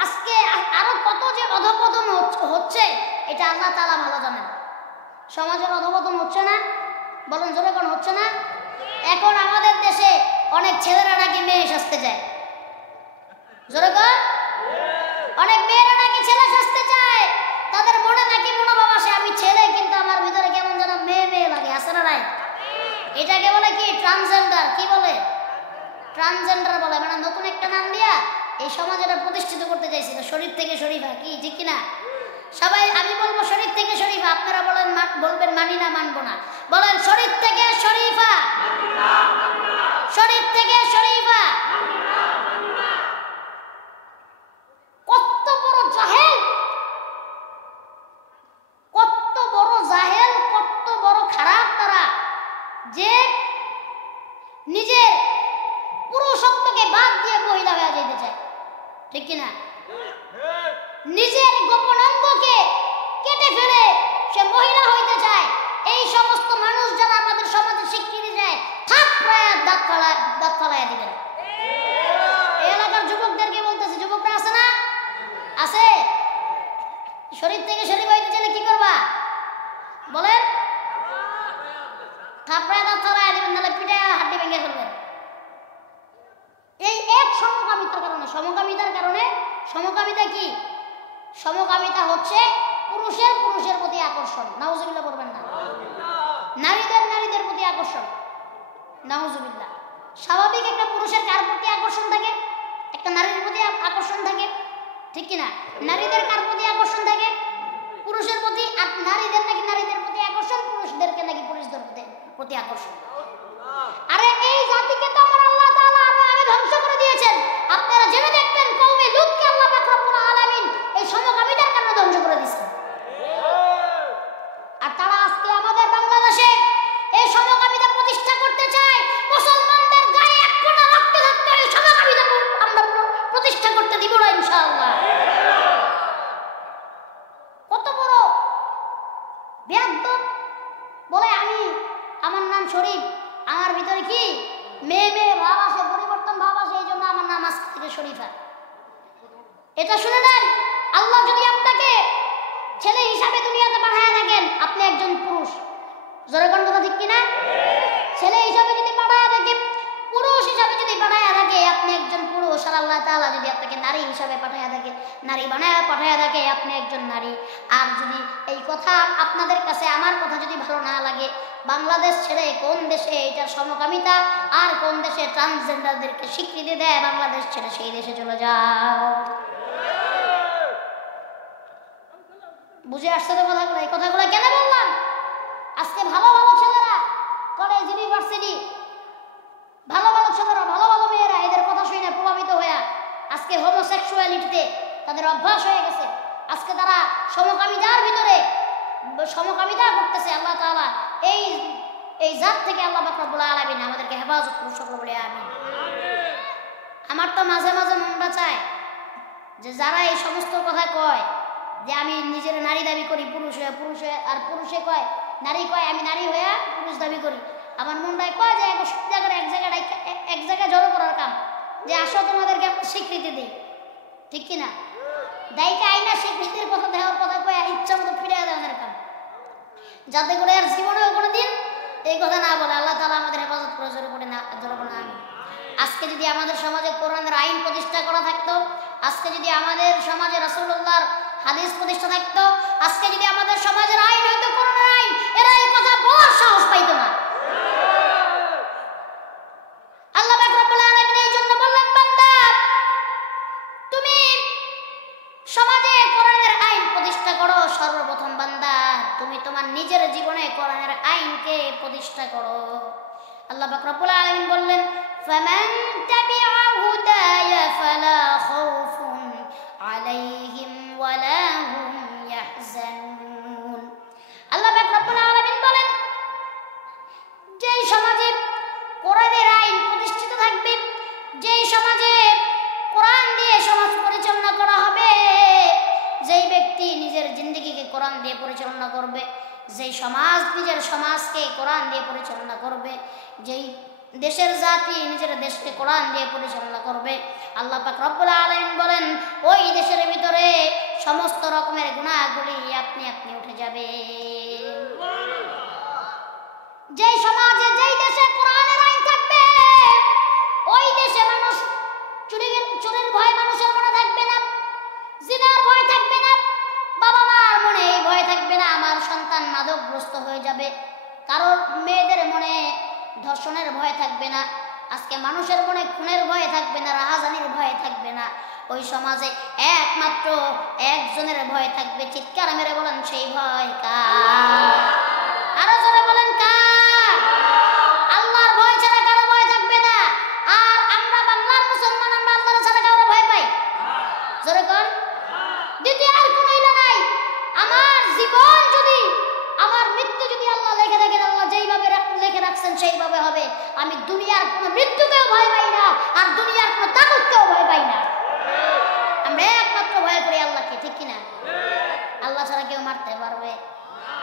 আজকে আরো কত যে অধঃপতন হচ্ছে এটা আল্লাহ তাআলা ভালো জানেন। সমাজের অধঃপতন হচ্ছে না? বলুন জোরে কোন হচ্ছে না? এখন আমাদের দেশে অনেক ছেলেরা নাকি মেয়ে সাজতে যায়, জোরে কোন? অনেক মেয়েরা নাকি ছেলে সাজতে চায়, তাদের মনে নাকি মনোভাব আমি ছেলে কিন্তু আমার ভিতরে কেমন যেন মেয়ে মেয়ে লাগে, আছে না নাই? এটাকে বলে কি? ট্রান্সজেন্ডার। কি বলে? ট্রান্সজেন্ডার বলে। মানে নতুন একটা নাম দিয়া এই সমাজে এটা প্রতিষ্ঠিত করতে চাইছিল, শরীর থেকে শরীফা। কি ঠিক কিনা? সবাই আমি বলবো শরীর থেকে শরীফা, আপনারা বলবেন মানি না, মানবো না। বলেন শরীর থেকে শরীফা, শরীর থেকে শরীফা। কত বড় জাহেল, কত বড় জাহেল, কত বড় খারাপ তারা, যে নিজের পুরুষত্বকে বাদ দিয়ে মহিলা হয়ে যেতে চায়, ঠিক কিনা? নিজের গোপন অঙ্গকে কেটে ফেলে সে মহিলা হইতে চায়। এই সমস্ত মানুষ যারা আমাদের সমাজে স্বীকৃতি দেয়, থাপড়ায় দাঁত ফালাইয়া দিবেন। এই এলাকার যুবকদেরকে বলতেছে, যুবকরা আছে না? আছে? শরীর থেকে শরীর হইতে চাইলে কি করবা বলেন? থাপড়ায় দাঁত ছড়ায় দেবেন, নাহলে পিঠে হাড্ডি ভেঙে ফেলবেন। এই এক সমকামিতার কারণে। সমকামিতা কি? সমকামিতা হচ্ছে পুরুষের প্রতি আকর্ষণ। নাউজুবিল্লাহ বলবেন না। নারীদের প্রতি আকর্ষণ। নাউজুবিল্লাহ। স্বাভাবিক একটা পুরুষের কার প্রতি আকর্ষণ থাকে? একটা নারীর প্রতি আকর্ষণ থাকে, ঠিক কিনা? নারীদের কার প্রতি আকর্ষণ থাকে? পুরুষের প্রতি। আর নারীদের নাকি নারীদের প্রতি আকর্ষণ, পুরুষদেরকে নাকি পুরুষদের প্রতি আকর্ষণ। আরে এই জাতিকে তো আমার আল্লাহ তাআলা আগে ধ্বংস করে দিয়েছেন। আপনারা জেনে দেখবেন কওমে লূতকে আল্লাহ পাক রব্বুল আলামিন এই সমকামিতার কারণে ধ্বংস করে দিয়েছেন। আর তারা আজকে আমাদের বাংলাদেশে এই সমকামিতা প্রতিষ্ঠা করতে চায়। মুসলমানদের গায়ে এক ফোঁটা রক্ত থাকতে এই সমকামিতা আমরা প্রতিষ্ঠা করতে দিব না ইনশাআল্লাহ। কত বড় বেয়াদব! বলে আমার নাম শরীফ, আমার ভিতরে কি মেয়ে ভাব আসে, পরিবর্তন ভাব আসে, এই জন্য আমার নাম আজকে থেকে শরীফা। এটা শুনে নেন, আল্লাহ যদি আপনাকে ছেলে হিসাবে দুনিয়াতে পাঠায় থাকেন, আপনি একজন পুরুষ। জোরে কোন কথা ঠিক কিনা? ছেলে হিসাবে যদি পাঠায় থাকে, পুরুষ হিসাবে যদি পাঠায় থাকে, আপনি একজন পুরুষ। আর আল্লাহ তাআলা যদি আপনাকে নারী হিসাবে পাঠায় থাকে, নারী বানায় পাঠায় থাকে, আপনি একজন নারী। আর যদি এই কথা আপনাদের কাছে আমার কথা যদি ভালো না লাগে, বাংলাদেশ ছেড়ে কোন দেশে এটা সমকামিতা আর কোন দেশে ট্রান্সজেন্ডারদেরকে স্বীকৃতি দেয়, বাংলাদেশ ছেড়ে সেই দেশে চলে যাও। বুঝে আসছে তো কথাগুলো? এই কথাগুলো কেন বললাম? আজকে ভালো ছেলেরা, কলেজ, ইউনিভার্সিটি, ভালো ছেলেরা, ভালো মেয়েরা এদের কথা শুনে প্রভাবিত হয়ে আজকে হোমোসেক্সুয়ালিটিতে তাদের অভ্যাস হয়ে গেছে। আজকে তারা সমকামিতার ভিতরে সমকামিতা করতেছে। আল্লাহ তাআলা এই জাত থেকে আল্লাহ পাক রব্বুল আলামিন আমাদেরকে হেফাজত করুন, সকলে বলে আমিন। আমার তো মাঝে মনটা চায় যে যারা এই সমস্ত কথা কয় যে আমি নিজের নারী দাবি করি, পুরুষ হয়ে, আর পুরুষে কয়, নারী কয় আমি নারী হয়ে পুরুষ দাবি করি, আমার মনটায় কয় যে এক জায়গায় জড়ো করার কাম, যে আসো তোমাদেরকে আমরা স্বীকৃতি দিই, ঠিক কিনা? দায়িকা আইনা স্বীকৃতির কথা দেওয়ার কথা কয় ইচ্ছা মতো ফিরে দেওয়ার কাম, যাতে করে আর জীবনেও কোনোদিন এই কথা না বলে। আল্লাহ তাআলা আমাদের হেফাজত করে, জোরে পড়ে না আমি। আজকে যদি আমাদের সমাজে কোরআনের আইন প্রতিষ্ঠা করা থাকতো, আজকে যদি আমাদের সমাজে রাসূলুল্লাহর হাদিস প্রতিষ্ঠা থাকতো, আজকে যদি আমাদের সমাজের আইন হইতো কোরআনের আইন, এরা এই কথা বলার সাহস পাইতো না। আল্লাহ পাক রব্বুল আলামিন এই জন্য বললেন, বান্দা তুমি সমাজে কোরআনের আইন প্রতিষ্ঠা করো। সর্বপ্রথম বান্দা তুমি তোমার নিজের জীবনে কোরআনের আইনকে প্রতিষ্ঠা করো। আল্লাহ পাক রব্বুল আলামিন বললেন, ফামান তাবিআ হুদায়া ফালা খাউফুন আলাইহিম ওয়ালা হুম ইয়াহজানুন। আল্লাহ পাক রব্বুল আলামিন বলেন, যেই সমাজে কোরআনের আইন প্রতিষ্ঠিত থাকবে, যেই সমাজে কোরআন দিয়ে সমাজ পরিচালনা করা হবে, যেই ব্যক্তি নিজের জিন্দেগিকে কোরআন দিয়ে পরিচালনা করবে, যেই সমাজ নিজের সমাজকে কোরআন দিয়ে পরিচালনা করবে, যেই দেশের জাতি নিজের দেশকে কোরআন দিয়ে পরিচালনা করবে, আল্লাহ পাক রব্বুল আলামিন বলেন ওই দেশের ভিতরে সমস্ত রকমের গুনাহগুলি আপনি উঠে যাবে। যেই সমাজে, যেই দেশে কোরআনের আইন থাকবে, ওই দেশে মানুষ চুরির ভয় মানুষের মনে থাকবে না, জিনার ভয় থাকবে না, বাবা মার মনে এই ভয় থাকবে না আমার সন্তান মাদকগ্রস্ত হয়ে যাবে, কারোর মেয়েদের মনে ধর্ষণের ভয় থাকবে না, আজকে মানুষের মনে খুনের ভয় থাকবে না, রাহাজানির ভয় থাকবে না। ওই সমাজে একমাত্র একজনের ভয় থাকবে। চিৎকার মেরে বলেন সেই ভয় কার? আরো জোরে বলেন কার? আল্লাহর ভয় ছাড়া কারো ভয় থাকবে না। আর আমরা বাংলার মুসলমান, আমরা আল্লাহর ছাড়া কারো ভয় পাই? জোরে কোন? দ্বিতীয় আর কোনো ইলা নাই। আমার জীবন যদি, আমার মৃত্যু যদি আল্লাহ লিখে রাখেন, আল্লাহ যেইভাবে লিখে রাখছেন সেইভাবে হবে। আমি দুনিয়ার কোনো মৃত্যুকেও ভয় পাই না, আর দুনিয়ার কোনো তাগুতকেও ভয় পাই না। আমরা একমাত্র ভয় করি আল্লাহকে, ঠিক কিনা? আল্লাহ ছাড়া কেউ মারতে পারবে?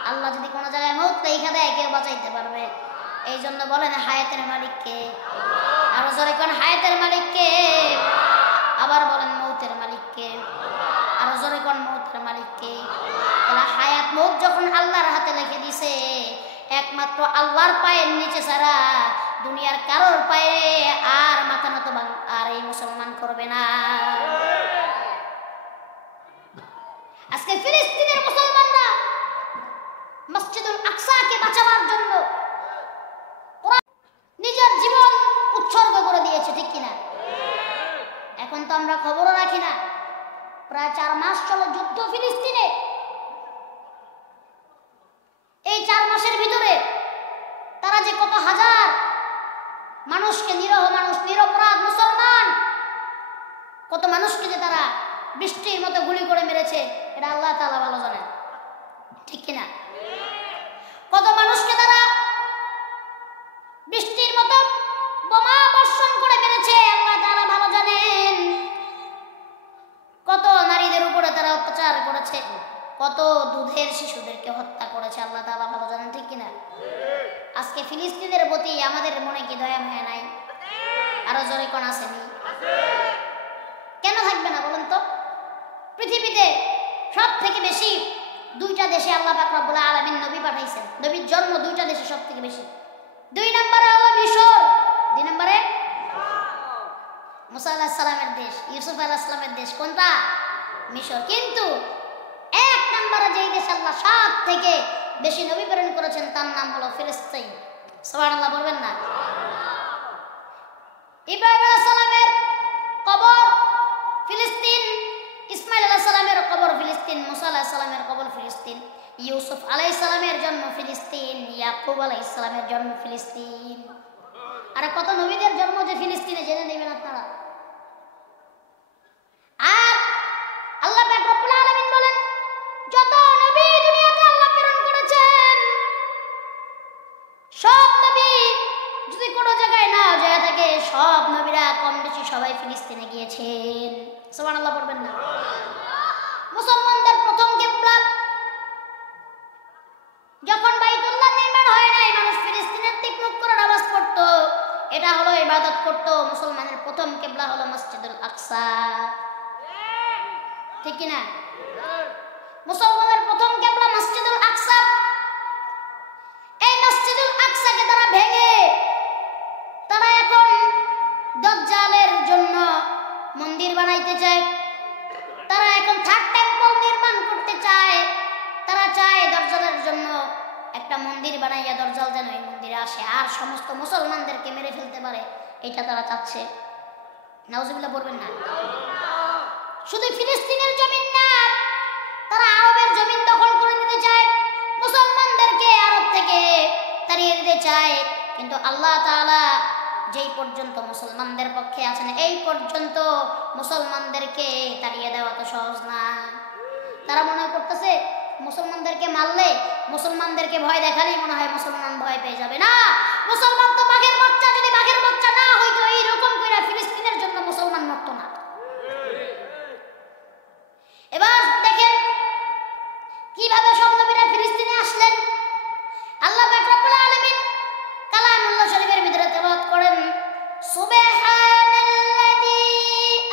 আল্লাহ যদি কোনো জায়গায় মৌত লেখা দেয়, কেউ বাঁচাইতে পারবে? এই জন্য বলেন হায়াতের মালিককে। আরো জোরে কোন হায়াতের মালিককে? আবার বলেন মৌতের মালিককে। আরো জোরে জোরে কোন মৌতের মালিক কে? তাহলে হায়াত মৌত যখন আল্লাহর হাতে লিখে দিছে, একমাত্র আল্লাহর পায়ের নিচে ছাড়া দুনিয়ার কারোর পায়ে আর মাথা নত আর এই মুসলমান করবে না। আজকে ফিলিস্তিনের মুসলমানরা মসজিদুল আকসাকে বাঁচাবার জন্য নিজের জীবন উৎসর্গ করে দিয়েছে, ঠিক কিনা? এখন তো আমরা খবরও রাখি না, প্রায় 4 মাস চলো যুদ্ধ ফিলিস্তিনে। এই 4 মাসের ভিতরে তারা যে কত হাজার মানুষকে, নিরহ মানুষ, নিরপরাধ মুসলমান, কত মানুষকে যে তারা বৃষ্টির মতো গুলি করে মেরেছে, এটা আল্লাহ তাআলা ভালো জানেন, ঠিক কিনা? কত মানুষকে তারা বৃষ্টির মতো বোমা বর্ষণ করে মেরেছে, আল্লাহ তাআলা ভালো জানেন। কত নারীদের উপরে তারা অত্যাচার করেছে, কত দুধের শিশুদেরকে হত্যা করেছে, আল্লাহ তাআলা ভালো জানেন, ঠিক কিনা? আজকে ফিলিস্তিনের প্রতি আমাদের মনে কি দয়া মায়া নাই? আরো জোরে কোন আসেনি? কেন থাকবে না বলেন তো? পৃথিবীতে সব থেকে বেশি 2টা দেশে আল্লাহ পাক রব্বুল আলামিন নবী পাঠাইছেন। নবীর জন্ম 2টা দেশে সব থেকে বেশি। 2 নম্বরে হলো মিশর, 2 নম্বরে মুসা আলাইহিস সালামের দেশ, ইউসুফ আলাইহিস সালামের দেশ। কোনটা? মিশর। কিন্তু 1 নম্বরে যেই দেশ আল্লাহ সব থেকে বেশি নবী প্রেরণ করেছেন তার নাম হলো ফিলিস্তিন। সুবহানাল্লাহ বলবেন না? ইব্রাহিম আলাইহিস সালামের কবর ফিলিস্তিন, ইসমাইল আলাইহিস সালামের কবর ফিলিস্তিন, মুসা আলাইহিস সালামের কবর ফিলিস্তিন, ইউসুফ আলাইহিস সালামের জন্ম ফিলিস্তিন, ইয়াকুব আলাইহিস সালামের জন্ম ফিলিস্তিন। আর কত নবীদের জন্ম যে ফিলিস্তিনে, জেনে নেবেন আপনারা। আর আল্লাহ পাক রব্বুল আলামিন বলেন, যত নবী দুনিয়াতে আল্লাহ প্রেরণ করেছেন, সব নবী যদি কোনো জায়গায় না যায় থাকে, সব নবীরা কম বেশি সবাই ফিলিস্তিনে গিয়েছেন। সুবহানাল্লাহ বলবেন না? মুসলমানদের প্রথম কিবলা যখন বাইতুল্লাহ নির্মাণ হয় নাই, মানুষ ফিলিস্তিনের দিক মুখ করে নামাজ পড়তো, এটা হলো ইবাদত করতো। মুসলমানের প্রথম কিবলা হলো মসজিদুল আকসা, ঠিক কি না? মুসলমানের প্রথম কিবলা মসজিদুল আকসা। এই মসজিদুল আকসাকে তারা ভেঙে তারা এখন দাজ্জালের জন্য মন্দির বানাইতে চায়, তারা এখন 3rd টেম্পল নির্মাণ করতে চায়। তারা চায় দাজ্জালের জন্য একটা মন্দির বানাইয়া দাজ্জাল যেন এই মন্দিরে আসে আর সমস্ত মুসলমানদেরকে মেরে ফেলতে পারে, এটা তারা চাচ্ছে। নাউজুবিল্লাহ বলবেন না? শুধু ফিলিস্তিনের জমিন না, তারা আরবের জমিন দখল করে নিতে চায়, মুসলমানদেরকে আরব থেকে তাড়িয়ে দিতে চায়। কিন্তু আল্লাহ তাআলা যেই পর্যন্ত মুসলমানদের পক্ষে আছেন, এই পর্যন্ত মুসলমানদেরকে তাড়িয়ে দেওয়া তো সহজ না। তারা মনে করতেছে মুসলমানদেরকে মারলে, মুসলমানদেরকে ভয় দেখালেই মনে হয় মুসলমান ভয় পেয়ে যাবে। না, মুসলমান তো বাঘের বাচ্চা, যদি বাঘের বাচ্চা না হইতো এইরকম করে ফিলিস্তিনের জন্য মুসলমান মরতো না। এবার দেখেন কিভাবে সব নবীরা ফিলিস্তিনে আসলেন। আল্লাহ পাক রব্বুল আলামিন কালামুল্লাহ শরীফের ভিতরে তেলাওয়াত করেন, সুবহানাল্লাযী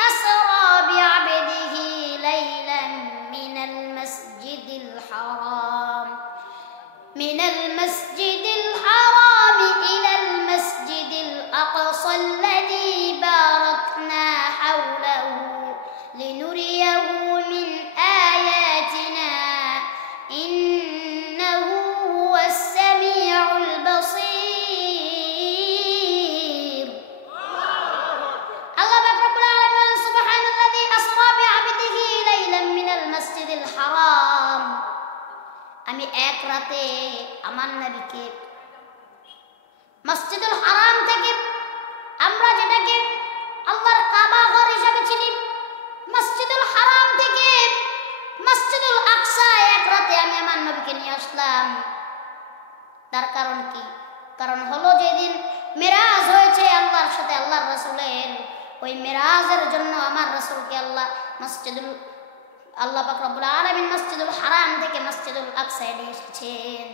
আসরা বিআবদিহি লাইলান মিনাল মাসজিদিল হারাম ইলাল মাসজিদিল আকসাল্লাযী বারাকনা হাওলাহু লিনুরিয়াহু মিন আয়াতিনা ইন্নাহু হুয়াস সামিউল বাসীর। আল্লাহ পাক রব্বুল আলামিন, সুবহানাল্লাযী আসরা বিআবদিহি লাইলান মিনাল মাসজিদিল হারাম, আমি এক রাতে আমার নবীকে মসজিদুল হারাম থেকে, আমরা যেটাকে আল্লাহর কাবা ঘর হিসেবে চিনি, মসজিদুল হারাম থেকে মসজিদুল আকসা এক রাতে আমি আমার নবীকে নিয়ে আসলাম। তার কারণ কি? কারণ হলো যেদিন মেরাজ হয়েছে আল্লাহর সাথে আল্লাহর রাসূলের, ওই মেরাজের জন্য আমার রাসূলকে আল্লাহ পাক রব্বুল আলামিন মসজিদুল হারাম থেকে মসজিদুল আকসায় নিয়ে এসেছেন।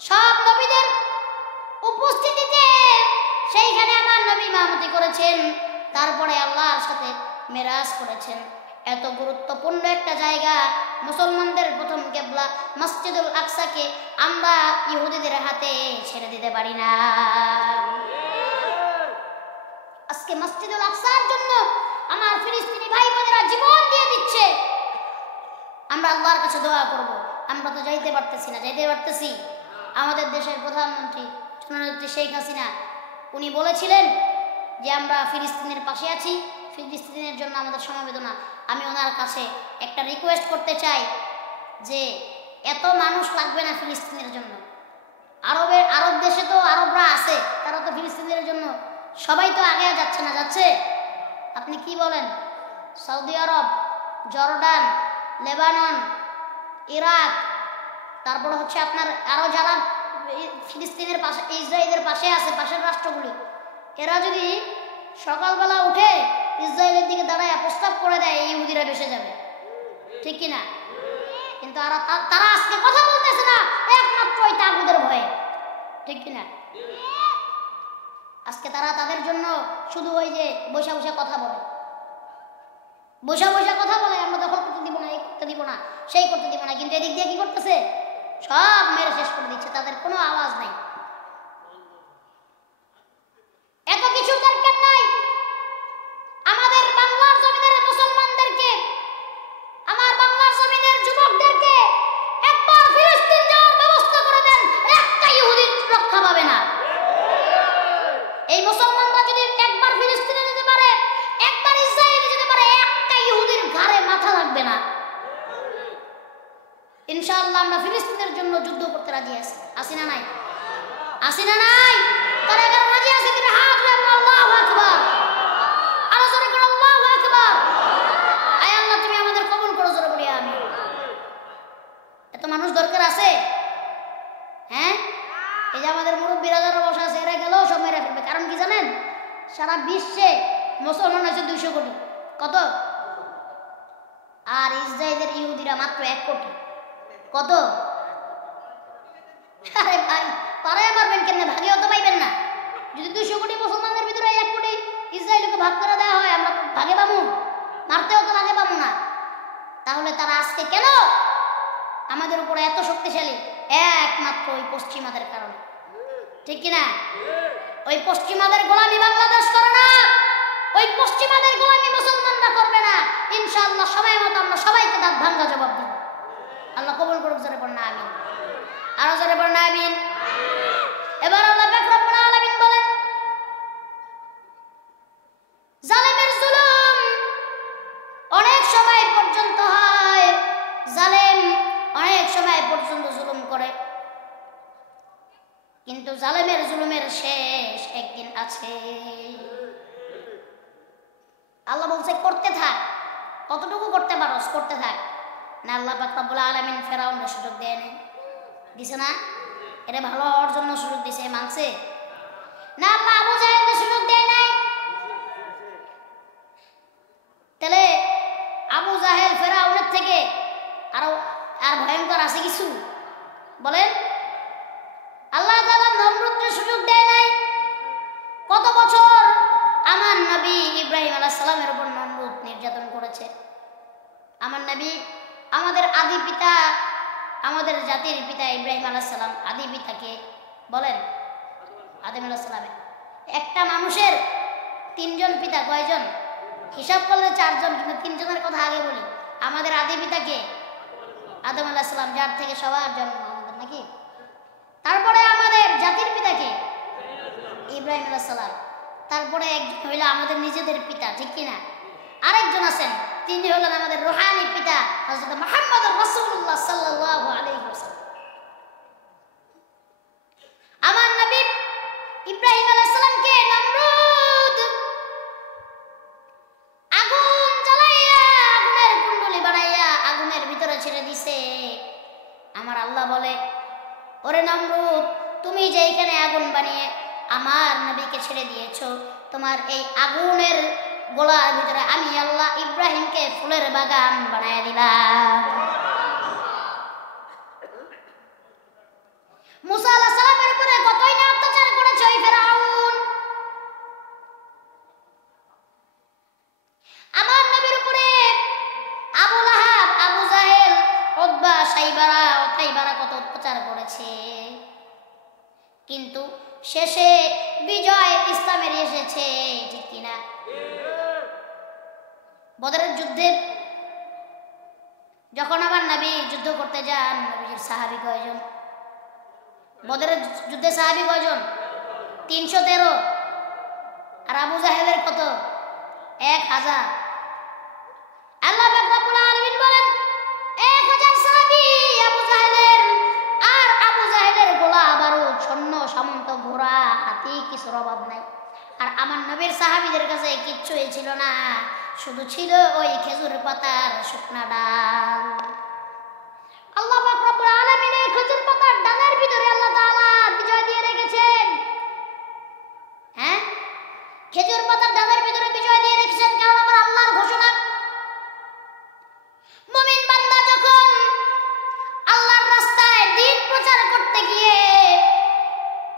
সব নবীদের উপস্থিতিতে সেইখানে আমার নবী ইমামতি করেছেন, তারপরে আল্লাহর সাথে মেরাজ করেছেন। এত গুরুত্বপূর্ণ একটা জায়গা, মুসলমানদের প্রথম কিবলা মসজিদুল আকসাকে আমরা ইহুদিদের হাতে ছেড়ে দিতে পারি না। আজকে মসজিদুল আকসার জন্য আমার ফিলিস্তিনি ভাই বোনেরা জীবন দিয়ে দিচ্ছে। আমরা আল্লাহর কাছে দোয়া করব। আমরা তো যাইতে পারতেছি না, যাইতে পারতেছি। আমাদের দেশের প্রধানমন্ত্রী জননেত্রী শেখ হাসিনা উনি বলেছিলেন যে আমরা ফিলিস্তিনের পাশে আছি, ফিলিস্তিনের জন্য আমাদের সমবেদনা। আমি ওনার কাছে একটা রিকোয়েস্ট করতে চাই যে এত মানুষ লাগবে না ফিলিস্তিনের জন্য। আরব দেশে তো আরবরা আছে, তারা তো ফিলিস্তিনের জন্য সবাই তো আগে যাচ্ছে না, যাচ্ছে? আপনি কি বলেন? সৌদি আরব, জর্ডান, লেবানন, ইরাক, তারপর হচ্ছে আপনার আরো যারা ফিলিস্তিনের পাশে, ইসরায়েলের পাশে আছে, পাশের রাষ্ট্রগুলি, এরা যদি সকালবেলা উঠে ইসরায়েলের দিকে দাঁড়ায় প্রস্তাব করে দেয়, ইহুদিরা বেসে যাবে, ঠিক কিনা? কিন্তু তারা আজকে কথা বলতেছে না একমাত্র ওই তাগুদের ভয়ে, ঠিক কিনা? আজকে তারা তাদের জন্য শুধু ওই যে বসে বসে কথা বলে, বসে বসে কথা বলে, আমরা দখল করতে দিব না, এই করতে দিব না, সেই করতে দিব না, কিন্তু এদিক দিয়ে কি করতেছে? সব মেরে শেষ করে দিচ্ছে, তাদের কোনো আওয়াজ নাই। এত কিছু দরকার নাই। আমাদের বাংলার জমিনের মুসলমানদেরকে, আমার বাংলার জমিনের যুবকদেরকে একবার ফিলিস্তিন যাওয়ার ব্যবস্থা করে দেন, একটা ইহুদি রক্ষা পাবে না। এই মুসলমানরা যদি একবার ফিলিস্তিনে যেতে পারে, একবার ইসরায়েলে যেতে পারে, একটা ইহুদির ঘাড়ে মাথা লাগবে না। ইনশাআল্লাহ আমরা ফিলিস্তিনের জন্য যুদ্ধ করতে রাজি আছি, আছি না নাই? আছি না নাই? তারা এখানে রাজি আছে কিনা? হাত রাখুন। আল্লাহু আকবার। আরো জোরে করো আল্লাহু আকবার। আয় আল্লাহ, তুমি আমাদের কবুল করো, জোরে বলি আমিন। এত মানুষ দরকার আছে? হ্যাঁ, এই যে আমাদের মুরব্বীরা যারা বসে আছে, এরা গেলেও সব মেরে ফেলবে। কারণ কি জানেন? সারা বিশ্বে মুসলমান আছে 200 কোটি। কত? আর ইসরায়েলের ইহুদিরা মাত্র 1 কোটি। কত? আরে ভাই, পারে মারবেন কেমনে? ভাগেও তো পাইবেন না। যদি 200 কোটি মুসলমানদের ভিতরে 1 কোটি ইসরায়েলকে ভাগ করে দেওয়া হয়, আমরা ভাগে পাবো? মারতেও তো ভাগে পাবো না। তাহলে তারা আজকে কেন আমাদের উপরে এত শক্তিশালী? একমাত্র ওই পশ্চিমাদের কারণে, ঠিক কিনা? ওই পশ্চিমাদের গোলামি বাংলাদেশ করে না, ওই পশ্চিমাদের গোলামি মুসলমানরা করবে না। ইনশাআল্লাহ সময় মতো আমরা সবাইকে দাঁত ভাঙ্গা জবাব দেব। আল্লাহ কবুল করুক, জোরে পড়ুন না আমিন। আরো জোরে পড়ুন না আমিন। এবার আল্লাহ পাক রব্বুল আলামিন বলেন, জালেমের জুলুম অনেক সময় পর্যন্ত হয়, জালেম অনেক সময় পর্যন্ত জুলুম করে, কিন্তু জালেমের জুলুমের শেষ একদিন আছে। আল্লাহ বলছে করতে থাক, কতটুকু করতে পারোস করতে থাক। না আল্লাহ পাক রব্বুল আলামিন ফেরাউনের সুযোগ দেয় নাই? দিছে না? এটা ভালো হওয়ার জন্য সুযোগ দিছে, মানছে না? আল্লাহ আবু জাহেলকে সুযোগ দেয় নাই? তাহলে আবু জাহেল ফেরাউনের থেকে আর ভয়ঙ্কর আছে কিছু? বলেন। আল্লাহ তাআলা নমরুদকে সুযোগ দেয় নাই? কত বছর আমার নবী ইব্রাহিম আলাইহিস সালামের উপর নমরুদ নির্যাতন করেছে। আমার নবী, আমাদের আদি পিতা, আমাদের জাতির পিতা ইব্রাহিম আলাইহিস সালাম, আদি পিতাকে বলেন? আদম আলাইহিস সালামের। একটা মানুষের 3 জন পিতা, কয়জন? হিসাব করলে 4 জন, কিন্তু 3 জনের কথা আগে বলি। আমাদের আদি পিতাকে আদম আলাইহিস সালাম, যার থেকে সবার জন্ম আমাদের, নাকি? তারপরে আমাদের জাতির পিতাকে ইব্রাহিম আলাইহিস সালাম। তারপরে একজন হইল আমাদের নিজেদের পিতা, ঠিক কিনা? আরেকজন আছেন, তিনি হলেন আমাদের রুহানি পিতা হযরত মুহাম্মদ রাসূলুল্লাহ সাল্লাল্লাহু আলাইহি ওয়াসাল্লাম। আমার নবী ইব্রাহিম আলাইহিস সালামকে নমরুদ আগুন জ্বালাইয়া, আগুনের কুণ্ডলি বানাইয়া আগুনের ভিতরে ছেড়ে দিছে। আমার আল্লাহ বলে, ওরে নমরুদ, তুমি যে এখানে আগুন বানিয়ে আমার নবীকে ছেড়ে দিয়েছো, তোমার এই আগুনের গোলার ভিতরে আমি আল্লাহ ইব্রাহিমকে ফুলের বাগান বানায় দিলাম। মুসা আলাইহিস সালামের উপরে কতই না অত্যাচার করেছে ওই ফেরাউন। আমার নবীর উপরে কত অত্যাচার করেছে, কিন্তু শেষে বিজয় ইসলামের এসেছে, ঠিক কিনা? বদরের যুদ্ধে যখন আমার নবী যুদ্ধ করতে যান, নবীর সাহাবী কয়জন? বদরের যুদ্ধে সাহাবী কয়জন? 313। আর আবু জাহেলের কত? 1000। আল্লাহ পাক রব্বুল আলামিন বলেন 1000 সাহাবী আবু জাহেলের, আর আবু জাহেলের গোলা বারুদ, সৈন্য সামন্ত, ঘোড়া, হাতি, কিছুর অভাব নাই। আর আমার নবীর সাহাবীদের কাছে কিচ্ছুই ছিল না, শুধু ছিল ওই খেজুর পাতার শুকনা ডাল। আল্লাহ পাক রব্বুল আলামিন এই খেজুর পাতার ডালের ভিতরে আল্লাহ তাআলা বিজয় দিয়ে রেখেছেন। হ্যাঁ, খেজুর পাতার ডালের ভিতরে বিজয় দিয়ে রেখেছেন, কারণ আমার আল্লাহর ঘোষণা, মুমিন বান্দা যখন আল্লাহর রাস্তায় দ্বীন প্রচার করতে গিয়ে,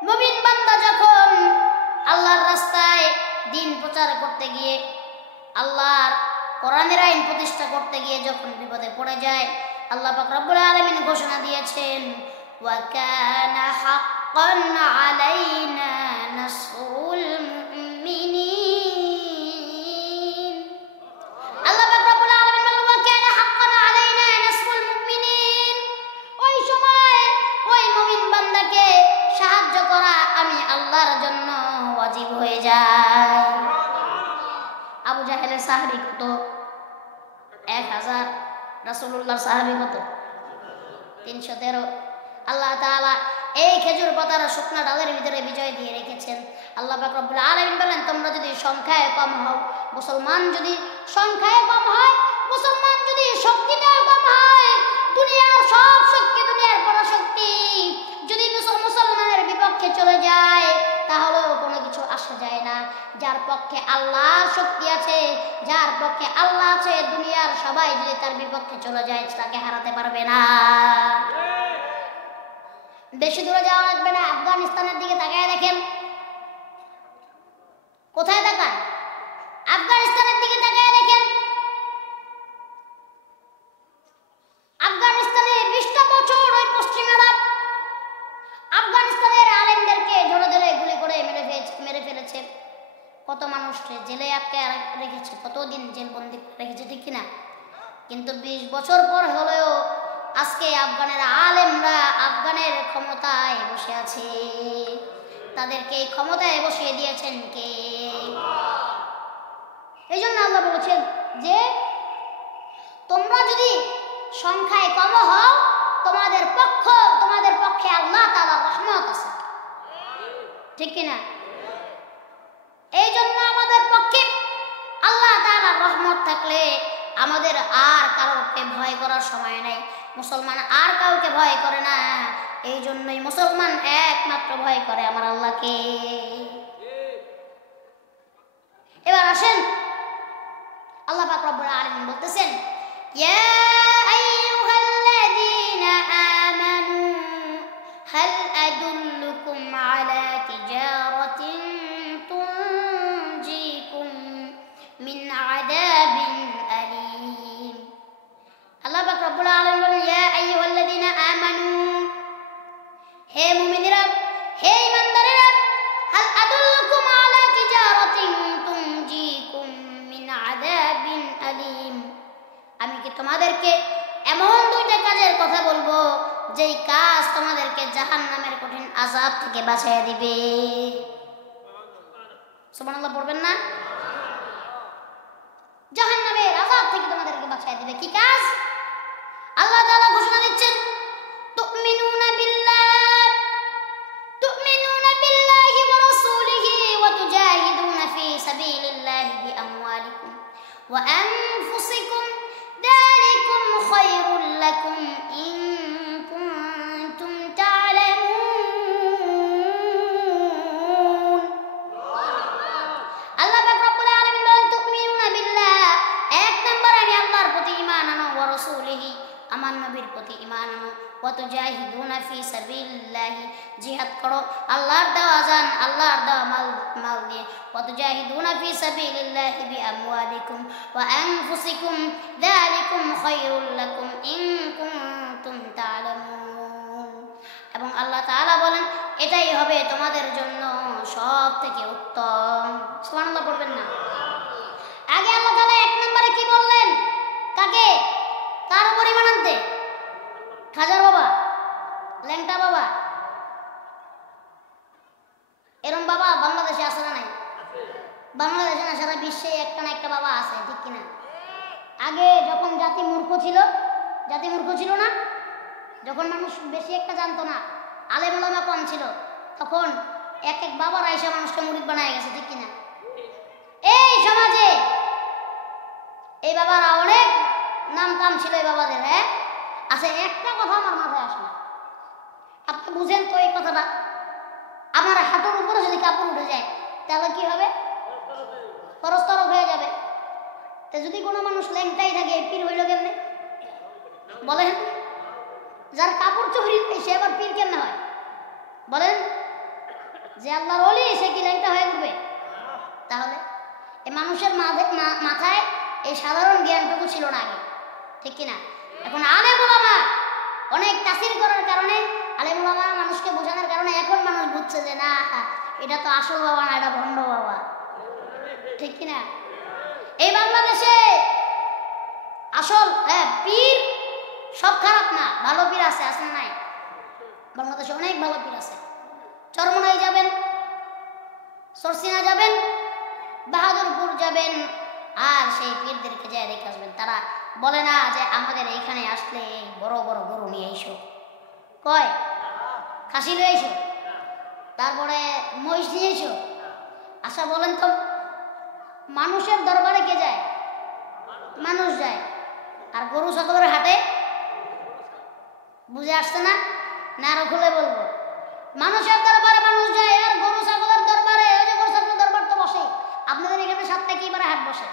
মুমিন বান্দা যখন আল্লাহর রাস্তায় দ্বীন প্রচার করতে গিয়ে, আল্লাহর কোরআনের আইন প্রতিষ্ঠা করতে গিয়ে যখন বিপদে পড়ে যায়, আল্লাহ পাক রব্বুল আলামিন ঘোষণা দিয়েছেন, ওয়া কানা হাক্কান আলাইনা নাসরুল মুমিনিন। আল্লাহ পাক রব্বুল আলামিন বলেন, ওয়া কানা হাক্কান আলাইনা নাসরুল মুমিনিন। ওই সময় ওই মুমিন বান্দাকে সাহায্য করা আমি আল্লাহর জন্য ওয়াজিব হয়ে যায়। আবু জাহেলের সাহাবী কত? 1000। রাসূলুল্লাহর সাহাবী কত? 313। আল্লাহ তাআলা এই খেজুর পাতার শুকনা ডালের ভিতরে বিজয় দিয়ে রেখেছেন। আল্লাহ পাক রব্বুল আলামিন বলেন, তোমরা যদি সংখ্যায় কম হও, মুসলমান যদি সংখ্যায় কম হয়, মুসলমান যদি শক্তিতেও কম হয়, দুনিয়ার সব শক্তি, দুনিয়ার পরাশক্তি যদি মুসলমানের বিপক্ষে চলে যায়, তাহলেও কোনো কিছু আসা যায় না। যার পক্ষে আল্লাহর শক্তি আছে, যার পক্ষে আল্লাহ আছে, দুনিয়ার সবাই যদি তার বিপক্ষে চলে যায়, তাকে হারাতে পারবে না। বেশি দূরে যাওয়া লাগবে না, আফগানিস্তানের দিকে তাকায় দেখেন। কোথায় তাকান? আফগানিস্তানের দিকে তাকায় দেখেন। আফগানিস্তানে 20টা বছর ওই পশ্চিমারা আফগানিস্তানের আলেমদেরকে জোরে জোরে গুলি করে মেরে ফেলেছে। কত মানুষকে জেলে আটকে রেখেছে, কতদিন জেলবন্দি রেখেছে, ঠিক কিনা? কিন্তু 20 বছর পর হলেও আজকে আফগানের আলেমরা আফগানের ক্ষমতায় বসে আছে। তাদেরকে এই ক্ষমতায় বসিয়ে দিয়েছেন কে? এই জন্য আল্লাহ বলেছেন যে তোমরা যদি সংখ্যায় কম হও, তোমাদের পক্ষে আল্লাহ তাআলার রহমত আছে, ঠিক কিনা? এই জন্য আমাদের পক্ষে আল্লাহ তাআলার রহমত থাকলে আমাদের আর কাউকে ভয় করার সময় নাই। মুসলমান আর কাউকে ভয় করে না, এই জন্যই মুসলমান একমাত্র ভয় করে আমার আল্লাহকে। এবার আসেন, আল্লাহ পাক রব্বুল আলামিন বলতেছেন, ইয়া আইয়ুহাল্লাযীনা আমানু হাল আদুল্লুকুম আলা তিজারাতিন তুনজিকুম মিন আযাবিন আলীম। আল্লাহ পাক রব্বুল আলামিন বলেন, ইয়া আইয়ুহাল্লাযীনা আমানু, হে মুমিনেরা, হে ঈমানদারেরা, হাল আদুল্লুকুম আলা তিজারাতিন তুনজিকুম মিন আযাবিন আলীম। আমি কি তোমাদেরকে এমন 2টা কাজের কথা বলবো যেই কাজ তোমাদেরকে জাহান্নামের কঠিন আযাব থেকে বাঁচিয়ে দিবে? সুবহানাল্লাহ পড়বেন না? জাহান্নামের আযাব থেকে তোমাদেরকে বাঁচিয়ে দিবে। কি কাজ? আল্লাহ তাআলা ঘোষণা দিচ্ছেন, তুমিনুনা বিল্লাহি ওয়া রাসূলিহি ওয়া তুজাহিদুনা ফি সাবিলিল্লাহি বিআমওয়ালিকুম ওয়া আনফুসিকুম, যালিকুম খায়রুল লাকুম ইন কুনতুম তা'লামুন। আল্লাহ পাক রব্বুল আলামিন বলেন, তুমিনুনা বিল্লাহ, এক নম্বর আমি আল্লাহর প্রতি ঈমান আনো, ওয়া রাসূলিহি, আমার নবীর প্রতি ঈমান আনো, ওয়া তুজাহিদুনা ফি সাবিলিল্লাহি, জিহাদ করো আল্লাহর দেওয়া জান, আল্লাহর দেওয়া মাল দিয়ে, ওয়া তুজাহিদুনা ফি সাবিলিল্লাহি বিআমওয়ালিকুম ওয়া আনফুসিকুম, যালিকুম খায়রুল লাকুম ইন কুনতুম তা'লামুন। ল্যাংটা বাবা, এরম বাবা বাংলাদেশে আছে না নাই? বাংলাদেশে না সারা বিশ্বে একটা না একটা বাবা আছে, ঠিক কিনা? আগে যখন জাতি মূর্খ ছিল না, যখন মানুষ বেশি একটা জানতো না, আলেম ওলামা কম ছিল, তখন এক এক বাবার আয়েশা মানুষকে মুরিদ বানায় গেছে, ঠিক কিনা? এই সমাজে এই বাবারা অনেক নাম কাম ছিল এই বাবাদের। হ্যাঁ আচ্ছা, একটা কথা আমার মাথায় আসে না, আপনি বুঝেন তো এই কথাটা? আমার হাঁটুর উপরে যদি কাপড় উঠে যায় তাহলে কি হবে? খরচ হয়ে যাবে। তো যদি কোনো মানুষ ল্যাংটাই থাকে, পীর হইল কেমনে বলেন? যার কাপড় চোখরি সে আবার পীর কেমনে হয় বলেন? যে আল্লাহর ওলি সে কি ল্যাংটা হয়ে ঘুরবে? তাহলে এই মানুষের মাথায় এই সাধারণ জ্ঞানটুকু ছিল না আগে, ঠিক কিনা? এখন আলেম ওলামা অনেক তাসির করার কারণে, আলেম ওলামা মানুষকে বোঝানোর কারণে এখন মানুষ বুঝছে যে না, এটা তো আসল বাবা না, এটা ভণ্ড বাবা, ঠিক কিনা? এই বাংলাদেশে আসল পীর সব খারাপ না, ভালো পীর আছে, না নাই? বাংলাদেশে অনেক ভালো পীর আছে। চরমনাই যাবেন, সরসিনা যাবেন, বাহাদুরপুর যাবেন, আর সেই পীরদেরকে যায় দেখে আসবেন। তারা বলে না যে আমাদের এইখানে আসলে বড় বড় গরু নিয়ে এসো, কয় খাসি নিয়ে এসো, তারপরে মহিষ নিয়ে এসো। আচ্ছা বলেন তো, মানুষের দরবারে কে যায়? মানুষ যায়। আর গরু ছাগলের হাটে? বুঝে আসছে না? না আরো খুলে বলবো? মানুষের দরবারে মানুষ যায়, আর গরু ছাগলের দরবারে, ওই যে গরু ছাগলের দরবার তো বসে। আপনাদের এখানে সপ্তাহে কি বারে হাট বসে?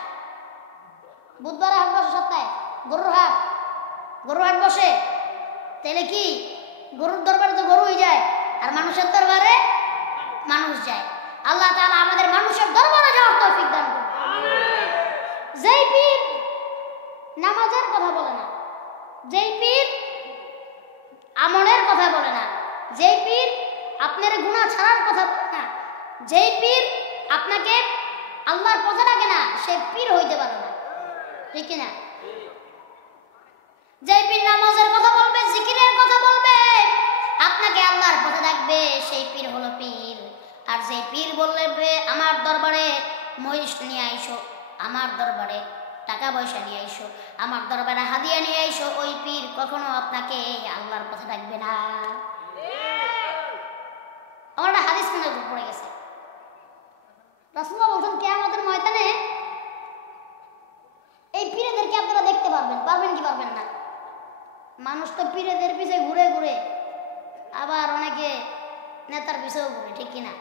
বুধবারে হাট বসে সপ্তাহে, গরুর হাট বসে। তাহলে কি গরুর দরবারে তো গরুই যায়, আর মানুষের দরবারে মানুষ যায়। আল্লাহ তাআলা আমাদের মানুষের দরবারে যাওয়ার তৌফিক দান করুন। যেই পীর নামাজের কথা বলে না, যেই পীর আমলের কথা বলে না, যেই পীর আপনার গুনাহ ছাড়ার কথা বলে না, যেই পীর আপনাকে আল্লাহর পথে ডাকে না, সে পীর হইতে পারে না, ঠিক কিনা? যেই পীর নামাজের কথা বলবে, জিকিরের কথা বলবে, আপনাকে আল্লাহর পথে ডাকবে, সেই পীর হলো পীর। আর যে পীর বলবে আমার দরবারে মহিষ নিয়ে আইসো, আমার দরবারে টাকা পয়সা নিয়ে আইসো, আমার দরবারে হাদিয়া নিয়ে আইসো, ওই পীর কখনো আপনাকে আল্লাহর পথে ডাকবে না। আমার একটা হাদিস মনে পড়ে গেছে, রাসূলুল্লাহ বলছেন কিয়ামতের ময়দানে এই পীরেদেরকে আপনারা দেখতে পারবেন কি পারবেন না? মানুষ তো পীরেদের পিছে ঘুরে ঘুরে, আবার অনেকে নেতার পিছেও ঘুরে, ঠিক কিনা?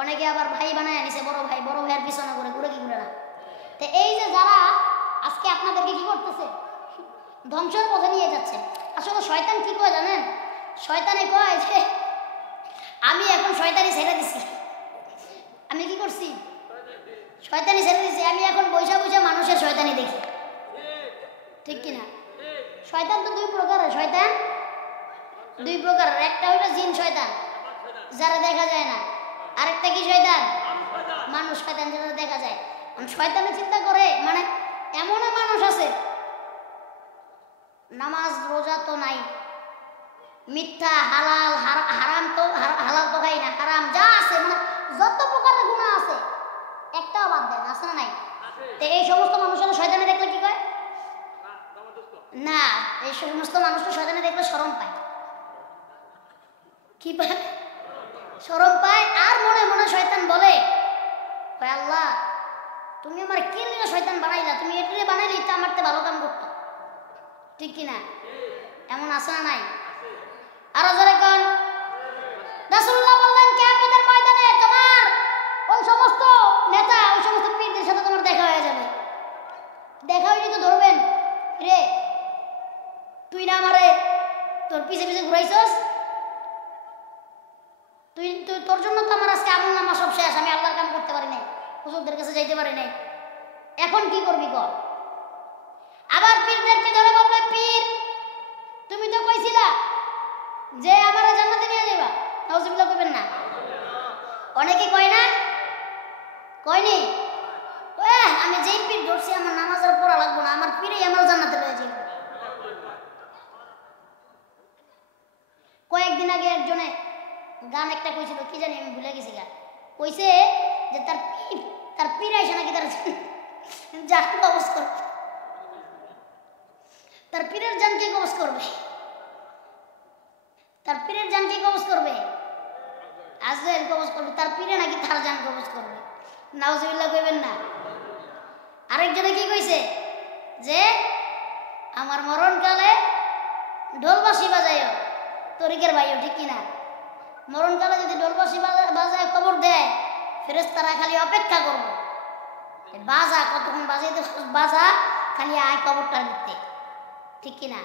অনেকে আবার ভাই বানায় আনিছে, বড় ভাইয়ের পিছনে ঘুরে কি ঘুরে না? তো এই যে যারা আজকে আপনাদেরকে কি করতেছে, ধ্বংসের পথে নিয়ে যাচ্ছে। আসলে শয়তান কি কয় জানেন? শয়তানে কয় যে আমি এখন শয়তানি ছেড়ে দিছি। আমি কি করছি? শয়তানি ছেড়ে দিছি। আমি এখন বৈশা মানুষের শয়তানি দেখি, ঠিক কিনা? শয়তান তো দুই প্রকারের, একটা হইলো জিন শয়তান, যারা দেখা যায় না, আরেকটা কি শয়তান? মানুষ শয়তান, যারা দেখা যায়। শয়তানে চিন্তা করে, মানে এমন মানুষ আছে নামাজ রোজা তো নাই, মিথ্যা হালাল হারাম তো হালাল তো খাই না, হারাম যা আছে, মানে যত প্রকারের গুনাহ আছে একটাও বাদ দেয় না, আছে না নাই? তো এই সমস্ত মানুষের শয়তানে দেখলে কি কয়? না, এই সমস্ত মানুষটা শয়তানে দেখলে শরম পায়। কি পায়? শরম পায়। আর মনে মনে শয়তান বলে, আল্লাহ তুমি আমার কি নিয়ে শয়তান বানাইলা, তুমি এটা বানাইলে তো আমার তো ভালো কাম করতো, ঠিক কিনা? এমন আছে না নাই? আরো জোরে কোন? রাসূলুল্লাহ বললেন কিয়ামতের ময়দানে তোমার ওই সমস্ত নেতা, ওই সমস্ত পীরদের সাথে তোমার দেখা হয়ে যাবে। দেখা হইলে তো ধরবেন, রে তুই না আমারে তোর পিছে ঘুরাইছস, তুই তোর জন্য তো আমার আজকে আমল নামা সব শেষ, আমি আল্লাহর কাম করতে পারি নাই, হুজুরদের কাছে যাইতে পারি নাই, এখন কি করবি কর? আবার পীরদেরকে ধরে বলবে, পীর তুমি তো কইছিলা যে আমারে জান্নাতে নিয়ে যাবা, নাউজুবিল্লাহ কইবেন না? অনেকে কয় না, কয়নি? আমি যেই পীর ধরছি আমার নামাজের পড়া লাগবো না, আমার পীরই আমার জান্নাতে লয়ে যাবে। কয়েকদিন আগে একজনে গান একটা কইছিল, কি জানি আমি ভুলে গেছি গান, কইছে যে তার পীর আইসা নাকি তার জান কবজ করবে, তার পীরের জান কে কবজ করবে, তার পীরের জান কে কবজ করবে, আজরাইল কবজ করবে, তার পীরে নাকি তার জান কবজ করবে। নাউজুবিল্লাহ কইবেন না। আরেকজনে কি কইছে যে আমার মরণকালে ঢোলবাসি বাজাইও, তরিকের ভাইও, ঠিক কিনা? মরণকালে যদি ঢোলবাসি বাজায় কবর দেয়, ফেরেশতারা খালি অপেক্ষা করব, বাজা কতক্ষণ বাজাইতে, বাজা খালি আয় কবরটা দিতে, ঠিক কিনা?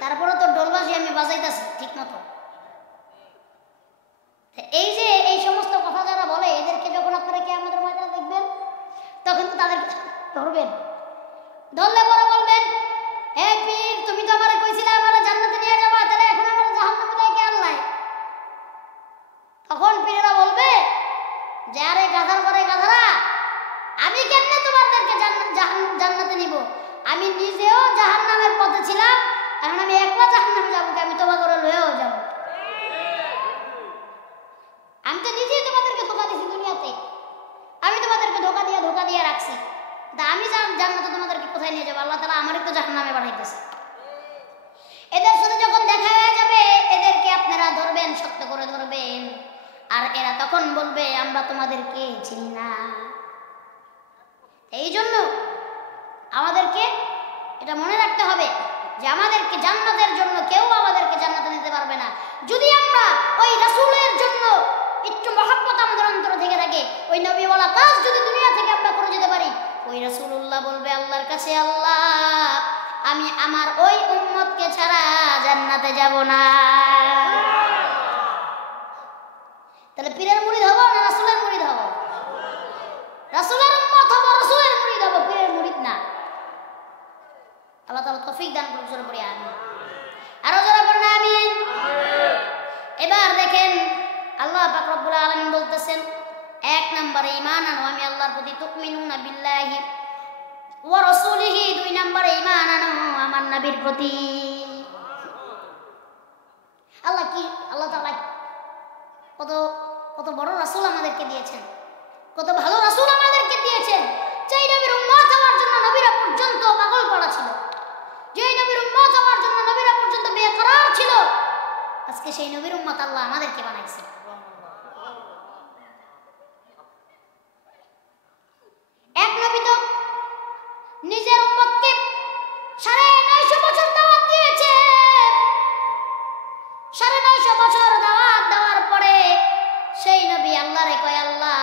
তারপরে তো ঢোলবাসি আমি বাজাইতেছি ঠিক মতো। এই যে এই সমস্ত কথা যারা বলে, এদেরকে যখন আপনারা কিয়ামতের ময়দানে দেখবেন, তখন তো তাদেরকে ধরবেন, ধরলে পরে বলবেন, হে পীর, তুমি তো আমারে কইছিলে আমারে জান্নাতে নিয়ে যাবা, তাহলে এখন আমারে জাহান্নামে দেয় কে আল্লাহ? তখন পীরেরা বলবে যে আরে গাধার পরে গাধারা, আমি কেমনে তোমাদেরকে জান্নাতে নিব? আমি নিজেও জাহান্নামের পথে ছিলাম, এখন আমি একলা জাহান্নামে যাবো, আমি তোমার করে লয়েও যাব। আমি তো নিজেই তোমাদেরকে ধোঁকা দিছি দুনিয়াতে, আমি তোমাদেরকে ধোঁকা দিয়ে রাখছি, তা আমি জান্নাতে তোমাদেরকে কোথায় নিয়ে যাবো? আল্লাহ তাআলা আমারই তো জাহান্নামে পাঠাইতেছে। এদের সাথে যখন দেখা হয়ে যাবে, এদেরকে আপনারা ধরবেন, শক্ত করে ধরবেন, আর এরা তখন বলবে আমরা তোমাদেরকে চিনি না। এই জন্য আমাদেরকে এটা মনে রাখতে হবে যে আমাদেরকে জান্নাতের জন্য কেউ আমাদেরকে জান্নাতে নিতে পারবে না, যদি আমরা ওই রাসূলের জন্য একটু মহব্বত আমাদের অন্তর থেকে থাকে, ওই নবীওয়ালা কাজ যদি দুনিয়া থেকে আমরা করে যেতে পারি, ওই রাসূলুল্লাহ বলবে আল্লাহর কাছে, আল্লাহ আমি আমার ওই উম্মতকে ছাড়া জান্নাতে যাব না। তাহলে পীরের মুরিদ হব না রাসূলের মুরিদ হব? রাসূলের উম্মত হব, রাসূলের মুরিদ হব, পীরের মুরিদ না। আল্লাহ তাআলা তৌফিক দান করুন, জোরে পড়ি আমিন। আরো জোরে পড়ুন আমিন। এবার দেখেন আল্লাহ পাক রব্বুল আলামিন বলতেছেন, এক নম্বরে ঈমান আনো, আমি আল্লাহর প্রতি, তুমিনুনা বিল্লাহি ওয়া রাসূলিহি, দুই নম্বরে ঈমান আনো আমার নবীর প্রতি। আল্লাহ তাআলা কত বড় রাসূল আমাদেরকে দিয়েছেন, কত ভালো রাসূল আমাদেরকে দিয়েছেন। যেই নবীর উম্মত হওয়ার জন্য নবীরা পর্যন্ত পাগল পড়া ছিল, যেই নবীর উম্মত হওয়ার জন্য নবীরা পর্যন্ত বেকরার ছিল, আজকে সেই নবীর উম্মত আল্লাহ আমাদেরকে বানাইছে। এক নবী তো নিজের উম্মতকে 950 বছর দাওয়াত দিয়েছে, 950 বছর দাওয়াত দেওয়ার পরে সেই নবী আল্লাহরে কয়, আল্লাহ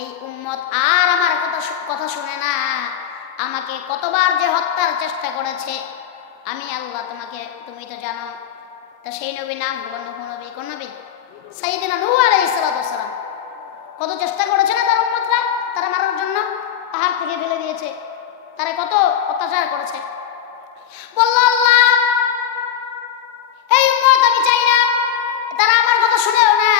এই উম্মত আর আমার কথা শুনে না, আমাকে কতবার যে হত্যার চেষ্টা করেছে, আমি আল্লাহ তুমি তো জানো। তা সেই নবী নাম হলো নূহ নবী। কোন নবী? সাইয়েদনা নূহ আলাইহিস সালাম। কত চেষ্টা করেছে না তার উম্মতরা, তারা মারার জন্য পাহাড় থেকে ফেলে দিয়েছে, তারা কত অত্যাচার করেছে। বলল আল্লাহ এই উম্মত আমি চাই না, তারা আমার কথা শুনেও না,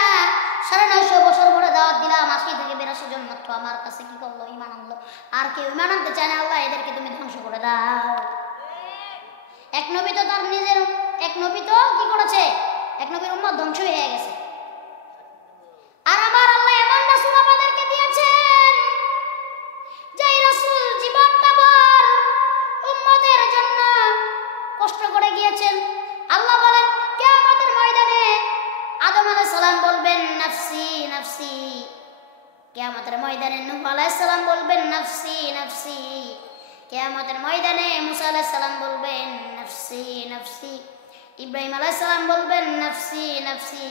950 বছর ধরে দাওয়াত দিলাম, 80 থেকে 82 জন মাত্র আমার কাছে কি করলো? ঈমান আনলো। আর কেউ ঈমান আনতে চায় না, আল্লাহ এদেরকে তুমি ধ্বংস করে দাও। এক নবী তো কি করেছে? এক নবীর উম্মত ধ্বংস হয়ে গেছে। আর আমার আল্লাহ এমন রাসূল আমাদেরকে দিয়েছেন, যেই রাসূল জীবনটা ভর উম্মতের জন্য কষ্ট করে গিয়েছেন। আল্লাহ বলেন কিয়ামতের ময়দানে আদম আলাইহিস সালাম বলবেন নাফসি নাফসি, কিয়ামতের ময়দানে নূহ আলাইহিস সালাম বলবেন নাফসি নাফসি, কিয়ামতের ময়দানে মুসা আলাইহিস সালাম বলবেন নাফসি নাফসি, ইব্রাহিম আলাইহিস সালাম বলবেন নাফসি নাফসি,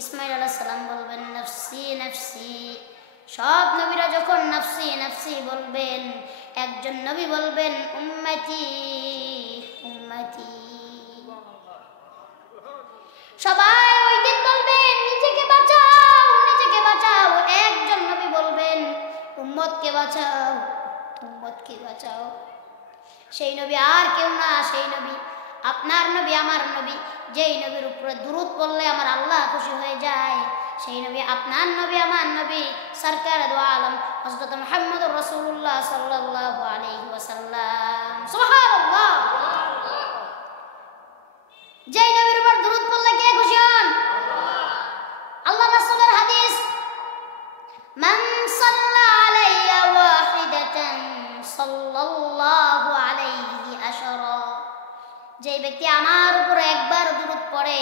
ইসমাঈল আলাইহিস সালাম বলবেন নাফসি নাফসি। সব নবীরা যখন নাফসি নাফসি বলবেন, একজন নবী বলবেন উম্মতি উম্মতি। সবাই ওই দিন বলবেন নিজেকে বাঁচাও নিজেকে বাঁচাও, একজন নবী বলবেন উম্মতকে বাঁচাও উম্মতকে বাঁচাও। সেই নবী আর কেউ না, সেই নবী আপনার নবী আমার নবী, যেই নবীর উপরে দুরূদ পড়লে আমার আল্লাহ খুশি হয়ে যায়, সেই নবী আপনার নবী আমার নবী সরকার দু আলম হযরত মুহাম্মদুর রাসূলুল্লাহ সাল্লাল্লাহু আলাইহি ওয়াসাল্লাম। সুবহানাল্লাহ। যেই নবীর উপর দুরূদ পড়লে কে খুশি ব্যক্তি আমার উপরে একবার দুরূদ পড়ে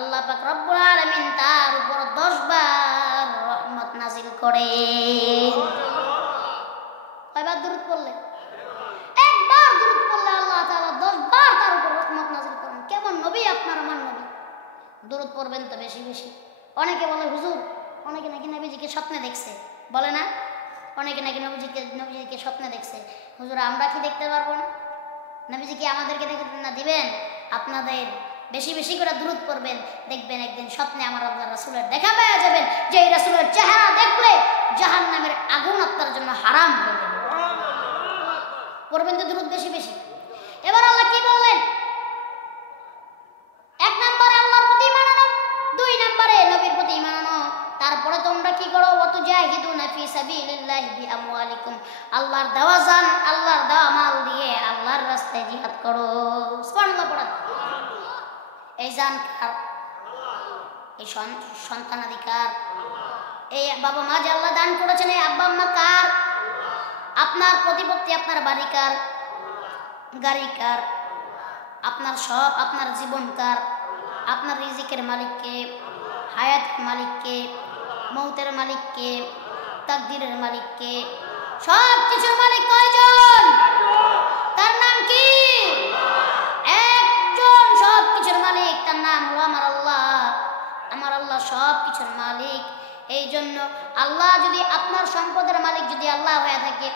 আল্লাহ পাক রব্বুল আলামিন তার উপর 10 বার রহমত নাজিল করে। কয়বার দুরূদ পড়লে? একবার দুরূদ পড়লে আল্লাহ তাআলা 10 বার তার উপর রহমত নাজিল করেন। কেমন নবী আপনার আমার নবী! দুরূদ পড়বেন তো বেশি বেশি। অনেকে বলে হুজুর অনেকে নাকি নবীজিকে স্বপ্নে দেখছে, বলে না? অনেকে নাকি নবীজিকে স্বপ্নে দেখছে। হুজুর আমরা কি দেখতে পারবো না? নবীজি কি আমাদেরকে দেখে না দিবেন? আপনাদের বেশি বেশি করে দুরূদ পড়বেন, দেখবেন একদিন স্বপ্নে আমার আল্লাহ রাসূলের দেখা পেয়ে যাবেন, যে এই রাসূলের চেহারা দেখলে জাহান্নামের আগুন আপনার জন্য হারাম হয়ে যাবে। পড়বেন তো দুরূদ বেশি বেশি। এবার আল্লাহ কি বললেন? 1 নম্বরে আল্লাহর প্রতি ঈমান আনো, 2 নম্বরে নবীর প্রতি ঈমান আনো। তারপরে তোমরা কি করো? ওয়াতুজাহিদুনা ফি সাবিলিল্লাহি বিআমওয়ালিকুম, আল্লাহর দেওয়া জান, আল্লাহর দেওয়া মাল দিয়ে আল্লাহর রাস্তায় জিহাদ করো। সুবহানাল্লাহ পড়া। এই জান কার? এই সন্তানাধিকার, এই বাবা মা যে আল্লাহ দান করেছেন, এই আব্বা আম্মা কার? আপনার প্রতিপত্তি, আপনার বাড়ি কার? গাড়ি কার? আপনার সব, আপনার জীবন কার? আপনার রিজিকের মালিক কে? হায়াতের মালিক কে? মৌতের মালিক কে? তাকদীরের মালিক কে? সব কিছুর মালিক কয়জন? তার নাম কি? একজন সব কিছুর মালিক, তার নাম হলো আমার আল্লাহ। আমার আল্লাহ সব কিছুর মালিক। এই জন্য আল্লাহ যদি আপনার সম্পদের মালিক যদি আল্লাহ হয়ে থাকে,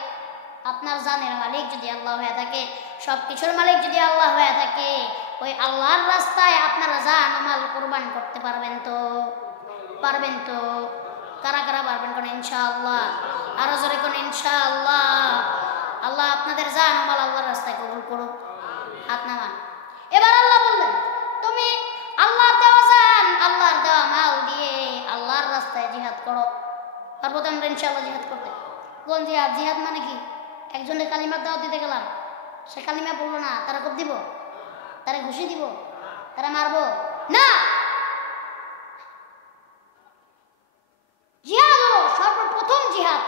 আপনার জানের মালিক যদি আল্লাহ হয়ে থাকে, সব কিছুর মালিক যদি আল্লাহ হয়ে থাকে, ওই আল্লাহর রাস্তায় আপনারা জান মাল কুরবান করতে পারবেন তো? পারবেন তো? কারা কারা পারবেন কোন ইনশাআল্লাহ? আরো জোরে কোন ইনশাআল্লাহ। আল্লাহ আপনাদের জান মাল আল্লাহর রাস্তায় কবুল করুক। হাত নামান। এবার আল্লাহ বললেন তুমি আল্লাহর দেওয়া জান, আল্লাহর দেওয়া মাল দিয়ে আল্লাহর রাস্তায় জিহাদ করো। পারবো তো আমরা ইনশাআল্লাহ জিহাদ করতে? কোন জিহাদ? জিহাদ মানে কি? একজনের কালিমার দাওয়াত দিতে গেলাম, সে কালিমা বললো না, তারা কোপ দিব? তারা ঘুষি দিব? তারা মারবো না। জিহাদ হলো সর্বপ্রথম জিহাদ,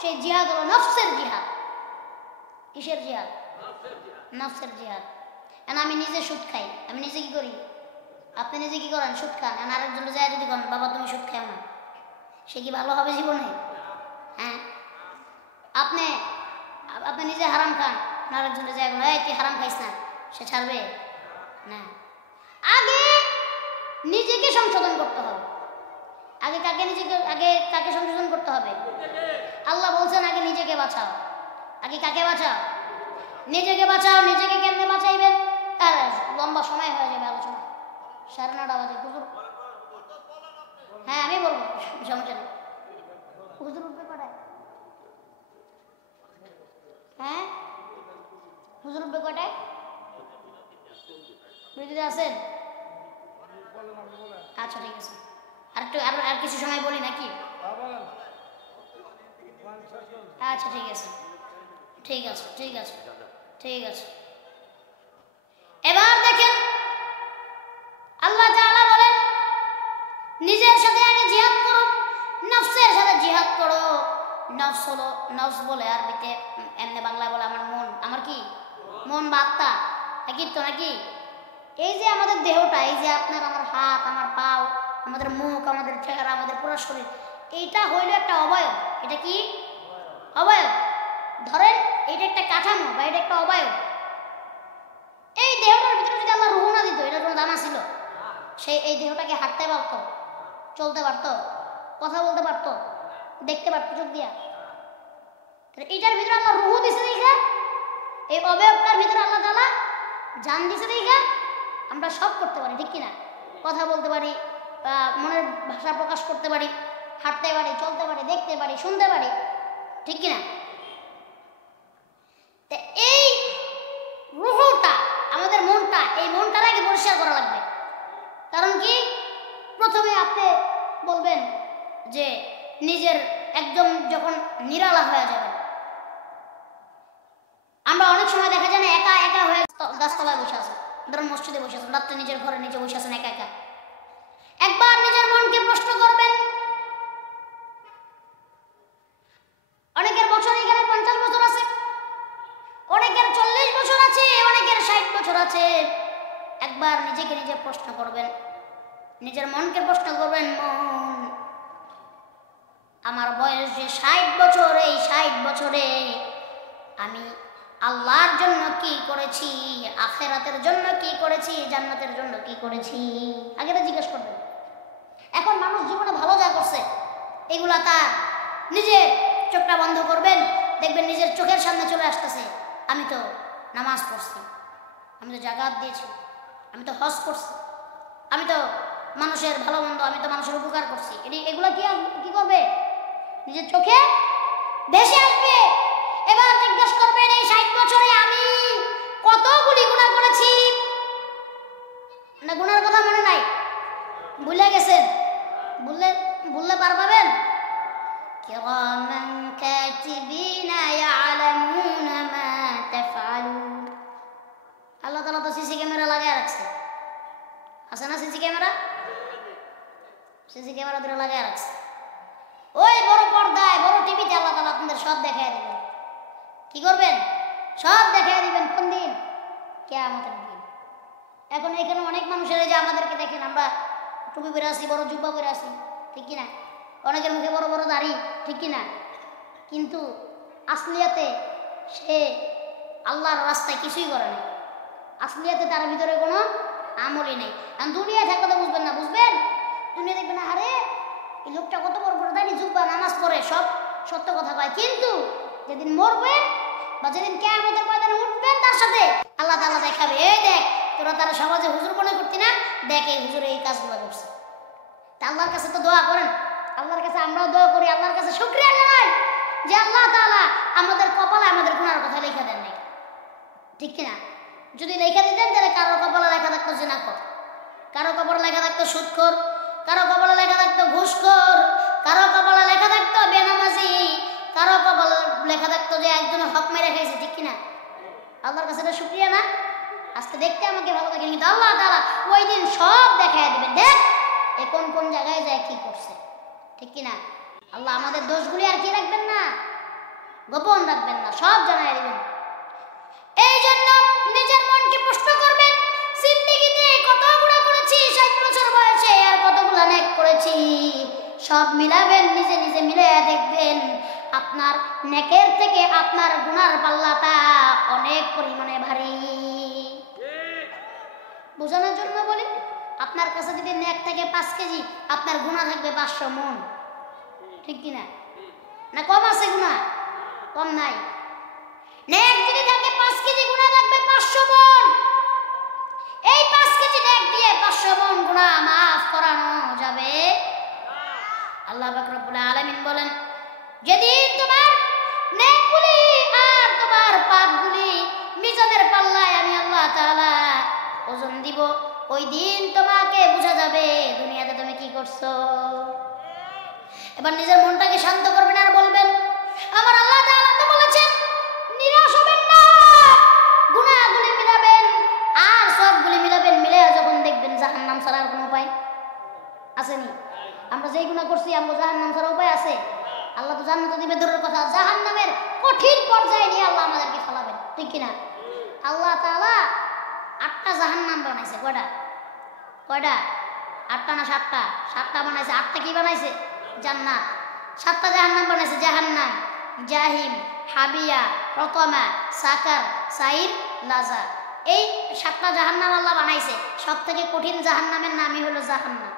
সেই জিহাদ হলো নফসের জিহাদ। কিসের জিহাদ? নফসের জিহাদ। আমি নিজে সুদ খাই, আমি নিজে কি করি? আপনি নিজে কি করেন? সুদ খান। আরেকজন যায় যদি করেন বাবা তুমি সুদ খাও না, সে কি ভালো হবে জীবনে? হ্যাঁ, আপনি আপনি নিজে হারাম খান, আরেকজন যায় এই তুই হারাম খাইস না, সে ছাড়বে না। আগে নিজেকে সংশোধন করতে হবে। আগে কাকে সংশোধন করতে হবে? আল্লাহ বলছেন আগে নিজেকে বাঁচাও। আগে কাকে বাঁচাও? নিজেকে বাঁচাও। নিজেকে কেমনে বাঁচাইবেন? লম্বা সময় হয়ে যাবে আলোচনা, 9:30 বাজে। হুজুর, হ্যাঁ আমি বলবো, সমস্যা নেই। হুজুর উঠবে কটায়? হ্যাঁ হুজুর উঠবে কটায়? বুঝতে আছেন? আচ্ছা ঠিক আছে, আর কিছু সময় বলি নাকি? আচ্ছা ঠিক আছে ঠিক আছে ঠিক আছে ঠিক আছে। এবার দেখেন আল্লাহ তাআলা বলেন নিজের সাথে আগে জিহাদ করো, নফসের সাথে জিহাদ করো। নফস হলো, নফস বলে আরবিতে, এমনি বাংলায় বলে আমার মন। আমার কি? মন বা আত্মা, একই তো নাকি? এই যে আমাদের দেহটা, এই যে আপনার আমার হাত, আমার পাও, আমাদের মুখ, আমাদের চেহারা, আমাদের পুরো শরীর, এইটা হইল একটা অবয়ব। এটা কি? অবয়ব। ধরেন এটা একটা কাঠামো বা এটা একটা অবয়ব। এই দেহটার ভিতরে যদি আল্লাহ রূহ না দিত, এটা কোনো দাম ছিল? সে এই দেহটাকে হাঁটতে পারতো, চলতে পারতো, কথা বলতে পারতো, দেখতে পারতো চোখ দিয়া? এইটার ভিতরে আল্লাহ রূহ দিছে দেখা, এই অবয়বটার ভিতরে আল্লাহ তাআলা জান দিছে দেখা আমরা সব করতে পারি, ঠিক কিনা? কথা বলতে পারি, মনের ভাষা প্রকাশ করতে পারি, হাঁটতে পারি, চলতে পারি, দেখতে পারি, শুনতে পারি, ঠিক কিনা? এই রূহটা, আমাদের মনটা, এই মনটার আগে পরিষ্কার করা লাগবে। কারণ কি? প্রথমে আপনি বলবেন যে নিজের একদম যখন নিরালা হয়ে যাবে, আমরা অনেক সময় দেখা যায় না একা একা হয়ে গাছতলায় বসে আছেন, ধরুন মসজিদে বসে আছেন, রাত্রে নিজের ঘরে নিজে বসে আছেন একা একা। একবার নিজের মনকে প্রশ্ন করবেন, অনেকের বছর এখানে 50 বছর আছে, অনেকের 40 বছর আছে, অনেকের 60 বছর আছে, নিজের মনকে প্রশ্ন করবেন, মন আমার বয়স যে 60 বছর, এই 60 বছরে আমি আল্লাহর জন্য কি করেছি, আখিরাতের জন্য কি করেছি, জান্নাতের জন্য কি করেছি, আগে তো জিজ্ঞেস করবেন। এখন মানুষ জীবনে ভালো যা করছে এগুলা তার নিজের চোখটা বন্ধ করবেন, দেখবেন নিজের চোখের সামনে চলে আসতেছে, আমি তো নামাজ পড়ছি, আমি তো জাকাত দিয়েছি, আমি তো হজ করছি, আমি তো মানুষের ভালো মন্দ, আমি তো মানুষের উপকার করছি। এগুলা কি করবে? নিজের চোখে ভেসে আসবে। এবার জিজ্ঞেস করবেন, এই 60 বছরে আমি কতগুলি গুনাহ করেছি? না গুনার কথা মনে নাই, ভুলে গেছেন? ভুললে পার পাবেন? কিরামান কাতিবিনা ইয়ালামুনা মা তাফআলুন। আল্লাহ তাআলা তো সিসি ক্যামেরা লাগায় রাখছে, আছে না? সিসি ক্যামেরা ধরে লাগায় রাখছে। ওই বড় পর্দায়, বড় টিভিতে আল্লাহ তাআলা আপনাদের সব দেখায় দিবেন। কি করবেন? সব দেখায় দিবেন। কোন দিন? কিয়ামতের দিন। এখন এখানে অনেক মানুষের, যে আমাদেরকে দেখেন, আমরা টুপি পরে আসি, বড় জুব্বা পরে আসি, ঠিক কিনা? অনেকের মুখে বড় বড় দাড়ি, ঠিক কিনা? কিন্তু আসলিয়াতে সে আল্লাহর রাস্তায় কিছুই করে না। আসলিয়াতে তার ভিতরে কোনো আমলই নেই। কারণ দুনিয়ায় থাকলে তো বুঝবেন না, বুঝবেন? দুনিয়া দেখবেন, আরে এই লোকটা কত বড় বড় দাড়ি, জুব্বা, নামাজ পড়ে, সব সত্য কথা কয়। কিন্তু যেদিন মরবেন বা যেদিন কিয়ামতের ময়দানে উঠবেন, তার সাথে আল্লাহ তাআলা দেখাবে, এই দেখ তোরা তারা সমাজে হুজুর মনে করতি না, দেখ এই হুজুর এই কাজগুলো করছে। তা আল্লাহর কাছে তো দোয়া করেন, আল্লাহর কাছে আমরাও দোয়া করি, আল্লাহর কাছে শুকরিয়া জানাই যে আল্লাহ তাআলা আমাদের কপালে আমাদের গুনার কথা লেখা দেন নাই, ঠিক কিনা? যদি লেখা দিতেন তাহলে কারো কপালে লেখা থাকতো জিনাখোর, কারো কপালে লেখা থাকতো সুদখোর, কারো কপালে লেখা থাকতো ঘুষখোর, কারো কপালে লেখা থাকতো বেনামাজি, কারো কপালে লেখা থাকতো যে একজন হক মেরে খাইছে, ঠিক কিনা? আল্লাহর কাছে এটা শুকরিয়া না? আজকে দেখতে আমাকে ভালো লাগে, কিন্তু আল্লাহ তাআলা ওই দিন সব দেখায় দিবেন, দেখ এ কোন কোন জায়গায় যায় কি করছে, ঠিক কিনা? আল্লাহ আমাদের দোষগুলি আর কি রাখবেন না, গোপন রাখবেন না, সব জানায় দিবেন। এই জন্য নিজের মনকে প্রশ্ন করবেন, জিন্দেগিতে কত গুনাহ করেছি 60 বছর বয়সে, আর কতগুলো নেক করেছি, সব মিলাবেন, নিজে নিজে মিলাইয়া দেখবেন আপনার নেকের থেকে আপনার গুনার পাল্লাটা অনেক পরিমাণে ভারী। বোঝানোর জন্য বলি, আপনার কাছে যদি নেক থাকে 5 কেজি, আপনার গুনাহ থাকবে 500 মণ, ঠিক কিনা? না কম আছে গুনাহ? কম নাই। নেক যদি থাকে 5 কেজি, গুনাহ থাকবে 500 মণ। এই 5 কেজি নেক দিয়ে 500 মণ গুনাহ মাফ করানো যাবে? আল্লাহ পাক রব্বুল আলামিন বলেন, যেদিন তোমার নেকগুলি আর তোমার পাপগুলি মিজানের পাল্লায় আমি আল্লাহ তাআলা ওজন দিব, ওই দিন তোমাকে বোঝা যাবে দুনিয়াতে তুমি কি করছো। এবার নিজের মনটাকে শান্ত করবেন আর বলবেন, আমার আল্লাহ তাআলা তো বলেছেন নিরাশ হবেন না, গুনাহগুলি মিলাবেন আর সবগুলি মিলাবেন, মিলে যখন দেখবেন জাহান্নাম ছাড়া আর কোনো উপায় আসেনি। আমরা যেই গুনাহ করছি আমরা জাহান্নাম ছাড়া উপায় আছে? আল্লাহ তো জান্নাত দিবে দূরের কথা, জাহান্নামের কঠিন পর্যায়ে নিয়ে আল্লাহ আমাদেরকে ফেলাবেন, ঠিক কিনা? আল্লাহ তাআলা 8টা জাহান্নাম বানাইছে। কয়টা? 8টা না 7টা? 7টা বানাইছে। 8টা কি বানাইছে? জান্নাত। 7টা জাহান্নাম বানাইছে, জাহান্নাম, জাহিম, হাবিয়া, রতমা, সাকার, সাইর, লাজা। এই 7টা জাহান্নাম আল্লাহ বানাইছে। সবথেকে কঠিন জাহান্নামের নামই হলো জাহান্নাম।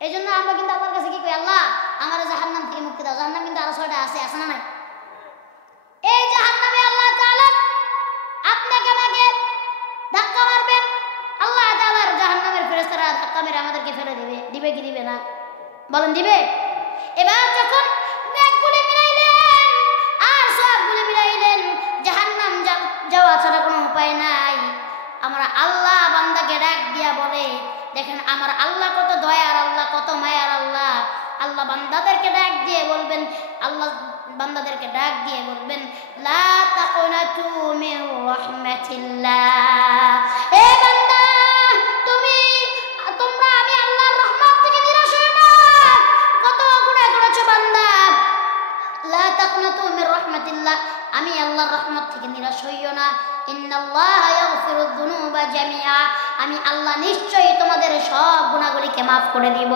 এই জন্য আমরা কিন্তু আল্লাহর কাছে কি কই, আল্লাহ আমার জাহান্নাম থেকে মুক্তি দাও। জাহান্নাম কিন্তু আরো 6টা আছে, আছে না নাই? এই জাহান্নামে আল্লাহ তাআলা আপনাকে আমাকে ধাক্কা মারবেন, আল্লাহ তাআলার জাহান্নামের ফেরেশতারা ধাক্কা মেরে আমাদেরকে ফেলে দিবে। দিবে কি দিবে না? বলেন দিবে? এবার যখন নেকগুলি মিলাইলেন আর সবগুলি মিলাইলেন, জাহান্নাম যাওয়া ছাড়া কোনো উপায় নাই, আমরা আল্লাহ বান্দাকে ডাক দিয়া বলে, দেখেন আমার আল্লাহ কত দয়ার আল্লাহ, কত মায়ার আল্লাহ। আল্লাহ বান্দাদেরকে ডাক দিয়ে বলবেন, আল্লাহ বান্দাদেরকে ডাক দিয়ে বলবেন, লা তাকুনাতু মির রাহমাতিল্লাহ, এ বান্দা তোমরা আমি আল্লাহর রহমত থেকে নিরাশ হও না। কত গুনাহ করেছো বান্দা, লা তাকুনাতু তাকনাতু মির রাহমাতিল্লাহ, আমি আল্লাহর রহমত থেকে নিরাশ হইও না। ইন্নাল্লাহা ইয়াগফিরুয যুনুবা জামিআ, আমি আল্লাহ নিশ্চয়ই তোমাদের সব গুনাহগুলিকে মাফ করে দিব।